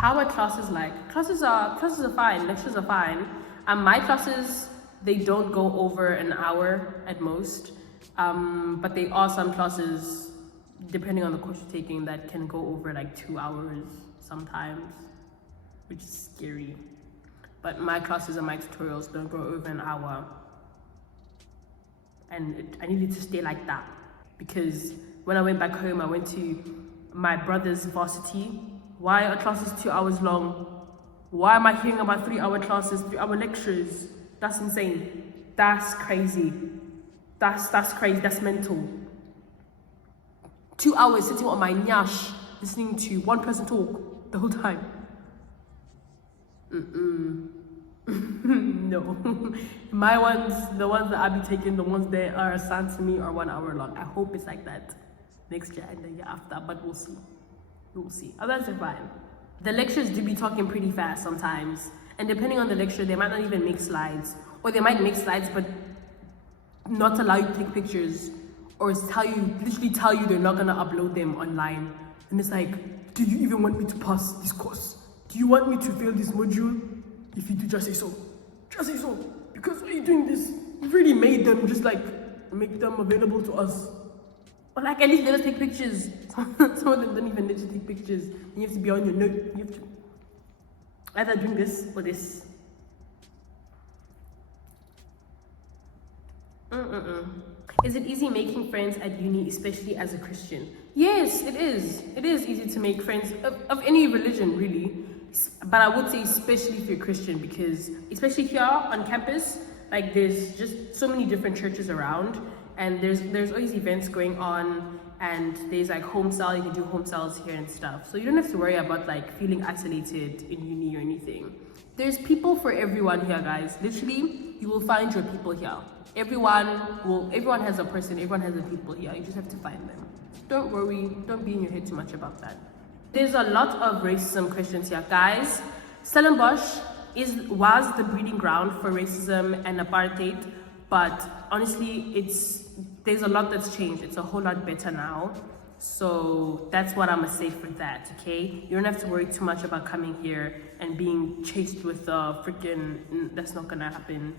How are classes like? Classes are fine, lectures are fine. My classes, they don't go over an hour at most. But there are some classes, depending on the course you're taking, that can go over like 2 hours sometimes, which is scary. But my classes and my tutorials don't go over an hour. And I needed to stay like that, because when I went back home, I went to my brother's varsity. Why are classes 2 hours long? Why am I hearing about 3 hour classes, 3 hour lectures? That's insane. That's crazy. That's crazy. That's mental. 2 hours sitting on my nyash, listening to one person talk the whole time. No. My ones, the ones that I'll be taking, the ones that are assigned to me are 1 hour long. I hope it's like that next year and the year after, but we'll see. We'll see. Otherwise, they're fine. The lectures do be talking pretty fast sometimes, and depending on the lecture, they might not even make slides, or they might make slides but not allow you to take pictures, or literally tell you they're not gonna upload them online. And it's like, do you even want me to pass this course? Do you want me to fail this module? If you do, just say so. Just say so. Because why are you doing this? You've already made them, just like make them available to us. Or like, at least let us take pictures. Some of them don't even let you take pictures. You have to be on your note. You have to either doing this or this. Is it easy making friends at uni, especially as a Christian? Yes, it is. It is easy to make friends of any religion, really. But I would say especially if you're Christian, because especially here on campus, like there's just so many different churches around, and there's always events going on, and there's like home cell, you can do home cells here and stuff. So you don't have to worry about like feeling isolated in uni or anything. There's people for everyone here, guys. Literally, you will find your people here. Everyone has a person, everyone has a people here. You just have to find them. Don't worry, don't be in your head too much about that. There's a lot of racism questions here, guys. Stellenbosch was the breeding ground for racism and apartheid, but honestly, there's a lot that's changed. It's a whole lot better now. So that's what I'm gonna say for that, okay? You don't have to worry too much about coming here and being chased with that's not gonna happen.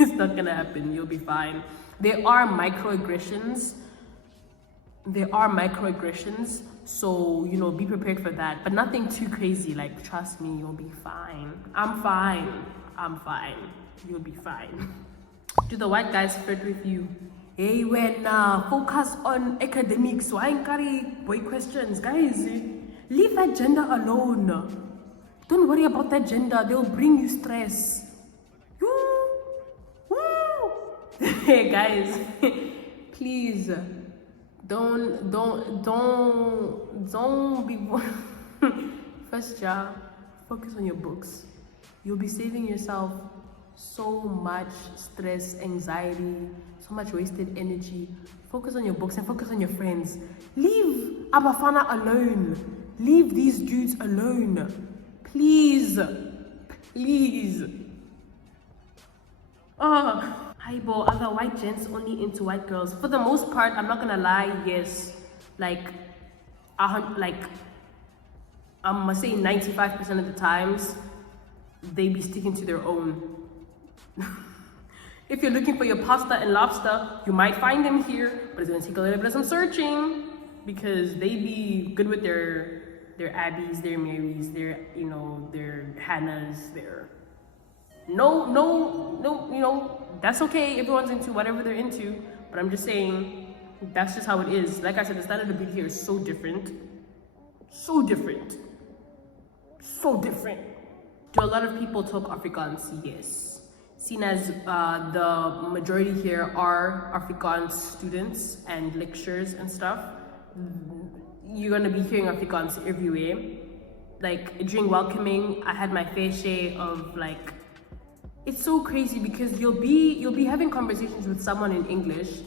It's not gonna happen, you'll be fine. There are microaggressions, so, you know, be prepared for that, but nothing too crazy. Like, trust me, you'll be fine. I'm fine, you'll be fine. Do the white guys flirt with you? Hey, when focus on academics, why carry boy questions, guys? Leave that gender alone. Don't worry about that gender, they'll bring you stress. Woo! Hey guys, please don't be first job, focus on your books. You'll be saving yourself so much stress, anxiety, so much wasted energy. Focus on your books and focus on your friends. Leave Abafana alone. Leave these dudes alone. Please. Heyy, are the white gents only into white girls? For the most part, I'm not gonna lie, yes. I'm gonna say 95% of the times, they be sticking to their own. If you're looking for your pasta and lobster, you might find them here, but it's gonna take a little bit of some searching because they be good with their Abbies, their Marys, their Hannahs, no, that's okay. Everyone's into whatever they're into, but I'm just saying that's just how it is. Like I said, the standard of beauty here is so different. Do a lot of people talk Afrikaans? Yes. Seen as the majority here are Afrikaans students and lecturers and stuff, you're gonna be hearing Afrikaans everywhere. Like during welcoming, I had my fair share of like, it's so crazy because you'll be having conversations with someone in English,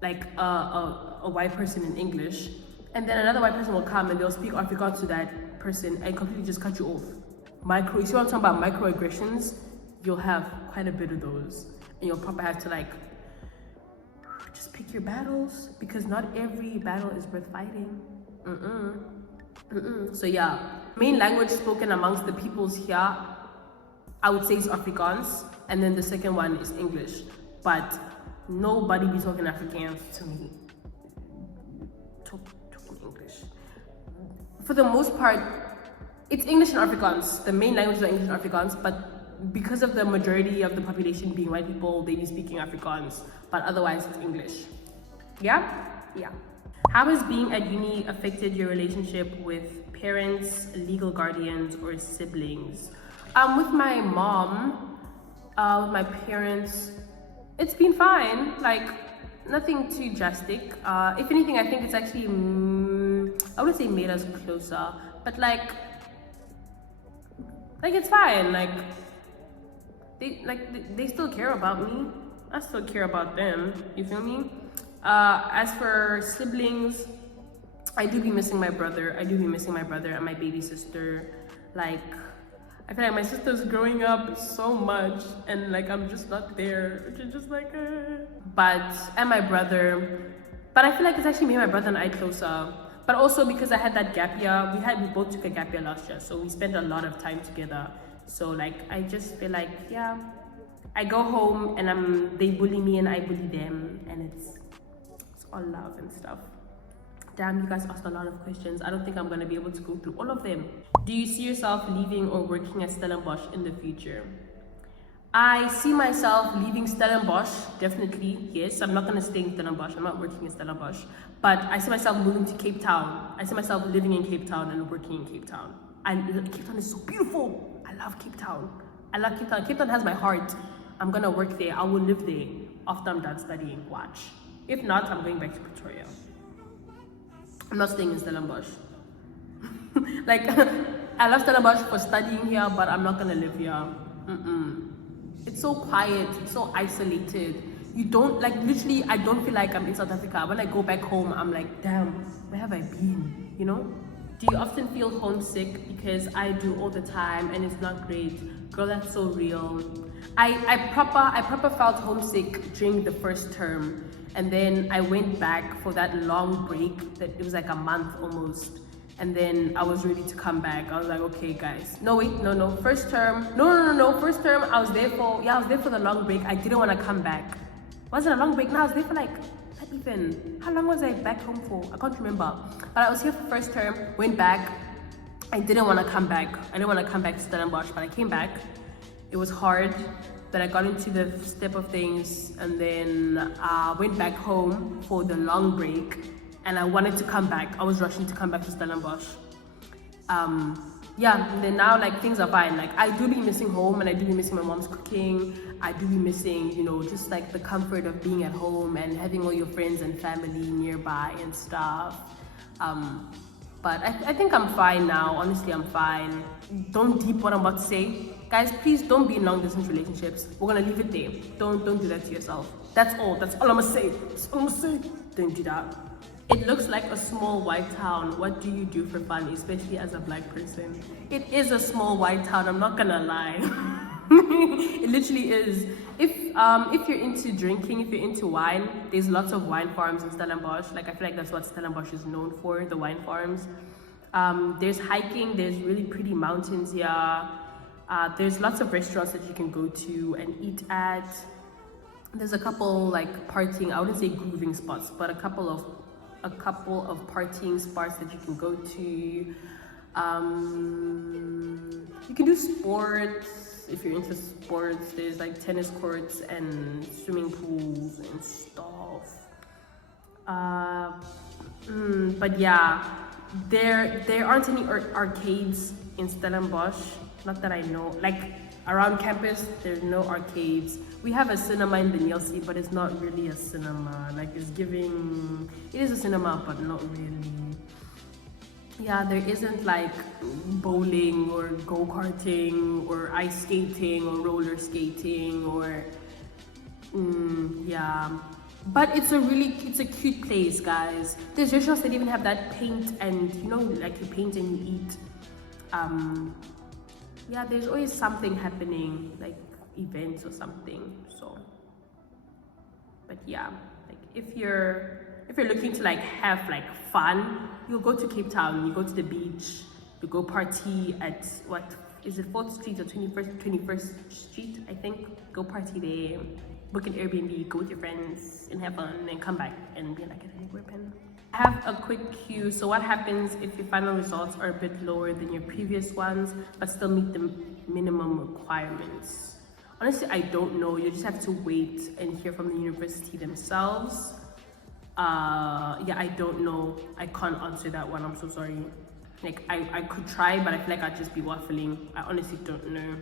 like a white person in English, and then another white person will come and they'll speak Afrikaans to that person and completely just cut you off. You see what I'm talking about? Microaggressions, you'll have quite a bit of those, and you'll probably have to like just pick your battles because not every battle is worth fighting. So yeah, main language spoken amongst the peoples here, I would say, is Afrikaans, and then the second one is English. But nobody be talking Afrikaans to me. Talking English. For the most part, it's English and Afrikaans. The main languages are English and Afrikaans, but because of the majority of the population being white people, they be speaking Afrikaans. But otherwise, it's English. Yeah. How has being at uni affected your relationship with parents, legal guardians, or siblings? With my mom, with my parents, it's been fine. Like, nothing too drastic. If anything, I think it's actually, I wouldn't say made us closer, but like it's fine. They still care about me. I still care about them. You feel me? As for siblings, I do be missing my brother. And my baby sister. Like, I feel like my sister's growing up so much, and like I'm just not there, which is just like, and my brother. But I feel like it's actually made my brother and I closer. But also because I had that gap year, we both took a gap year last year, so we spent a lot of time together. So like, I just feel like, yeah, I go home and they bully me and I bully them, and it's all love and stuff. Damn, you guys asked a lot of questions. I don't think I'm gonna be able to go through all of them. Do you see yourself leaving or working at Stellenbosch in the future? I see myself leaving Stellenbosch, definitely, yes. I'm not gonna stay in Stellenbosch, I'm not working in Stellenbosch. But I see myself moving to Cape Town. I see myself living in Cape Town and working in Cape Town. Cape Town is so beautiful. I love Cape Town. Cape Town has my heart. I'm gonna work there. I will live there after I'm done studying. Watch. If not, I'm going back to Pretoria. I'm not staying in Stellenbosch. Like, I love Stellenbosch for studying here, but I'm not gonna live here. It's so quiet, it's so isolated. You don't, like, literally, I don't feel like I'm in South Africa. When I go back home, I'm like, damn, where have I been, you know? Do you often feel homesick? Because I do all the time, and it's not great. Girl, that's so real. I proper felt homesick during the first term, and then I went back for that long break that it was like a month almost, and then I was ready to come back. I was like, okay guys, no, first term, no, first term I was there for, I was there for the long break. I didn't want to come back. Was it a long break? No, I was there for like, not even, how long was I back home for? I can't remember, but I was here for first term, went back. I didn't want to come back. I didn't want to come back to Stellenbosch, but I came back. It was hard, but I got into the step of things, and then went back home for the long break, and I wanted to come back. I was rushing to come back to Stellenbosch. And then now, like, things are fine. Like, I do be missing home, and I do be missing my mom's cooking. I do be missing, you know, just like the comfort of being at home and having all your friends and family nearby and stuff. But I think I'm fine now. Honestly, I'm fine. Don't deep what I'm about to say. Guys, please don't be in long distance relationships. We're gonna leave it there. Don't do that to yourself. That's all I'm gonna say. Don't do that. It looks like a small white town. What do you do for fun, especially as a black person? It is a small white town, I'm not gonna lie. It literally is. If you're into drinking, if you're into wine, there's lots of wine farms in Stellenbosch. Like, I feel like that's what Stellenbosch is known for, the wine farms. There's hiking, there's really pretty mountains here. There's lots of restaurants that you can go to and eat at. There's a couple like partying, I wouldn't say grooving spots, but a couple of partying spots that you can go to. You can do sports if you're into sports. There's like tennis courts and swimming pools and stuff. But yeah, there aren't any arcades in Stellenbosch, not that I know. Like, around campus, there's no arcades. We have a cinema in Dineo.J, but it's not really a cinema. Like, it is a cinema, but not really. Yeah, there isn't like bowling or go-karting or ice skating or roller skating or, yeah. But it's a cute place, guys. There's restaurants that even have that paint and, you know, like you paint and you eat. Yeah, there's always something happening, like events or something. So, but yeah, like if you're looking to like have like fun, you'll go to Cape Town, you go to the beach, you go party at, what is it, 4th Street or 21st Street, I think. Go party there, book an Airbnb, go with your friends and have fun, and then come back and be like, I have a quick cue. So what happens if your final results are a bit lower than your previous ones but still meet the minimum requirements? Honestly, I don't know. You just have to wait and hear from the university themselves. Yeah, I don't know. I can't answer that one. I'm so sorry. Like, I could try, but I feel like I'd just be waffling. I honestly don't know.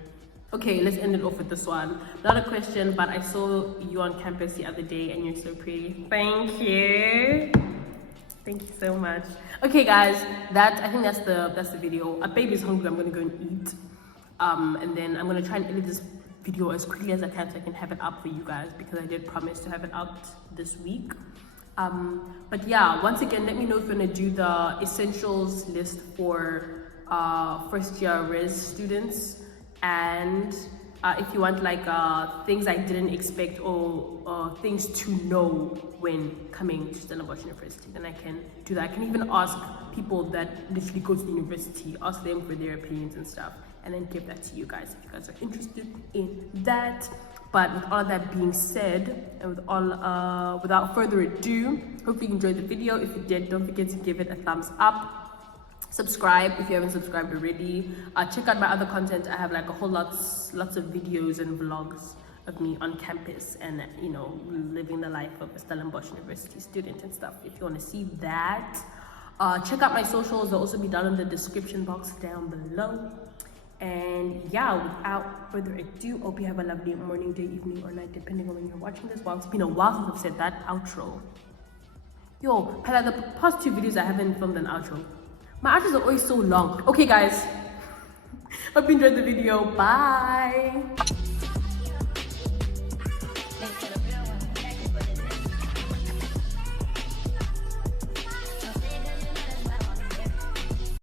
Okay, let's end it off with this one. Not a question, but I saw you on campus the other day and you're so pretty. Thank you. Thank you so much. Okay, guys, I think that's the video. A baby's hungry. I'm gonna go and eat. And then I'm gonna try and edit this video as quickly as I can so I can have it up for you guys, because I did promise to have it out this week. But yeah, once again, let me know if you want to do the essentials list for first year res students, and if you want like things I didn't expect or things to know when coming to Stellenbosch University, then I can do that. I can even ask people that literally go to the university, ask them for their opinions and stuff, and then give that to you guys if you guys are interested in that. But with all of that being said, and without further ado, hope you enjoyed the video. If you did, don't forget to give it a thumbs up. Subscribe if you haven't subscribed already. Check out my other content. I have like a whole lots of videos and vlogs of me on campus and, you know, living the life of a Stellenbosch University student and stuff. If you want to see that, check out my socials. They'll also be down in the description box down below. And yeah, without further ado, hope you have a lovely morning, day, evening, or night, depending on when you're watching this. Well, it's been a while since I've said that outro. Yo, Pella, the past 2 videos I haven't filmed an outro. My outros are always so long. Okay, guys. Hope you enjoyed the video. Bye.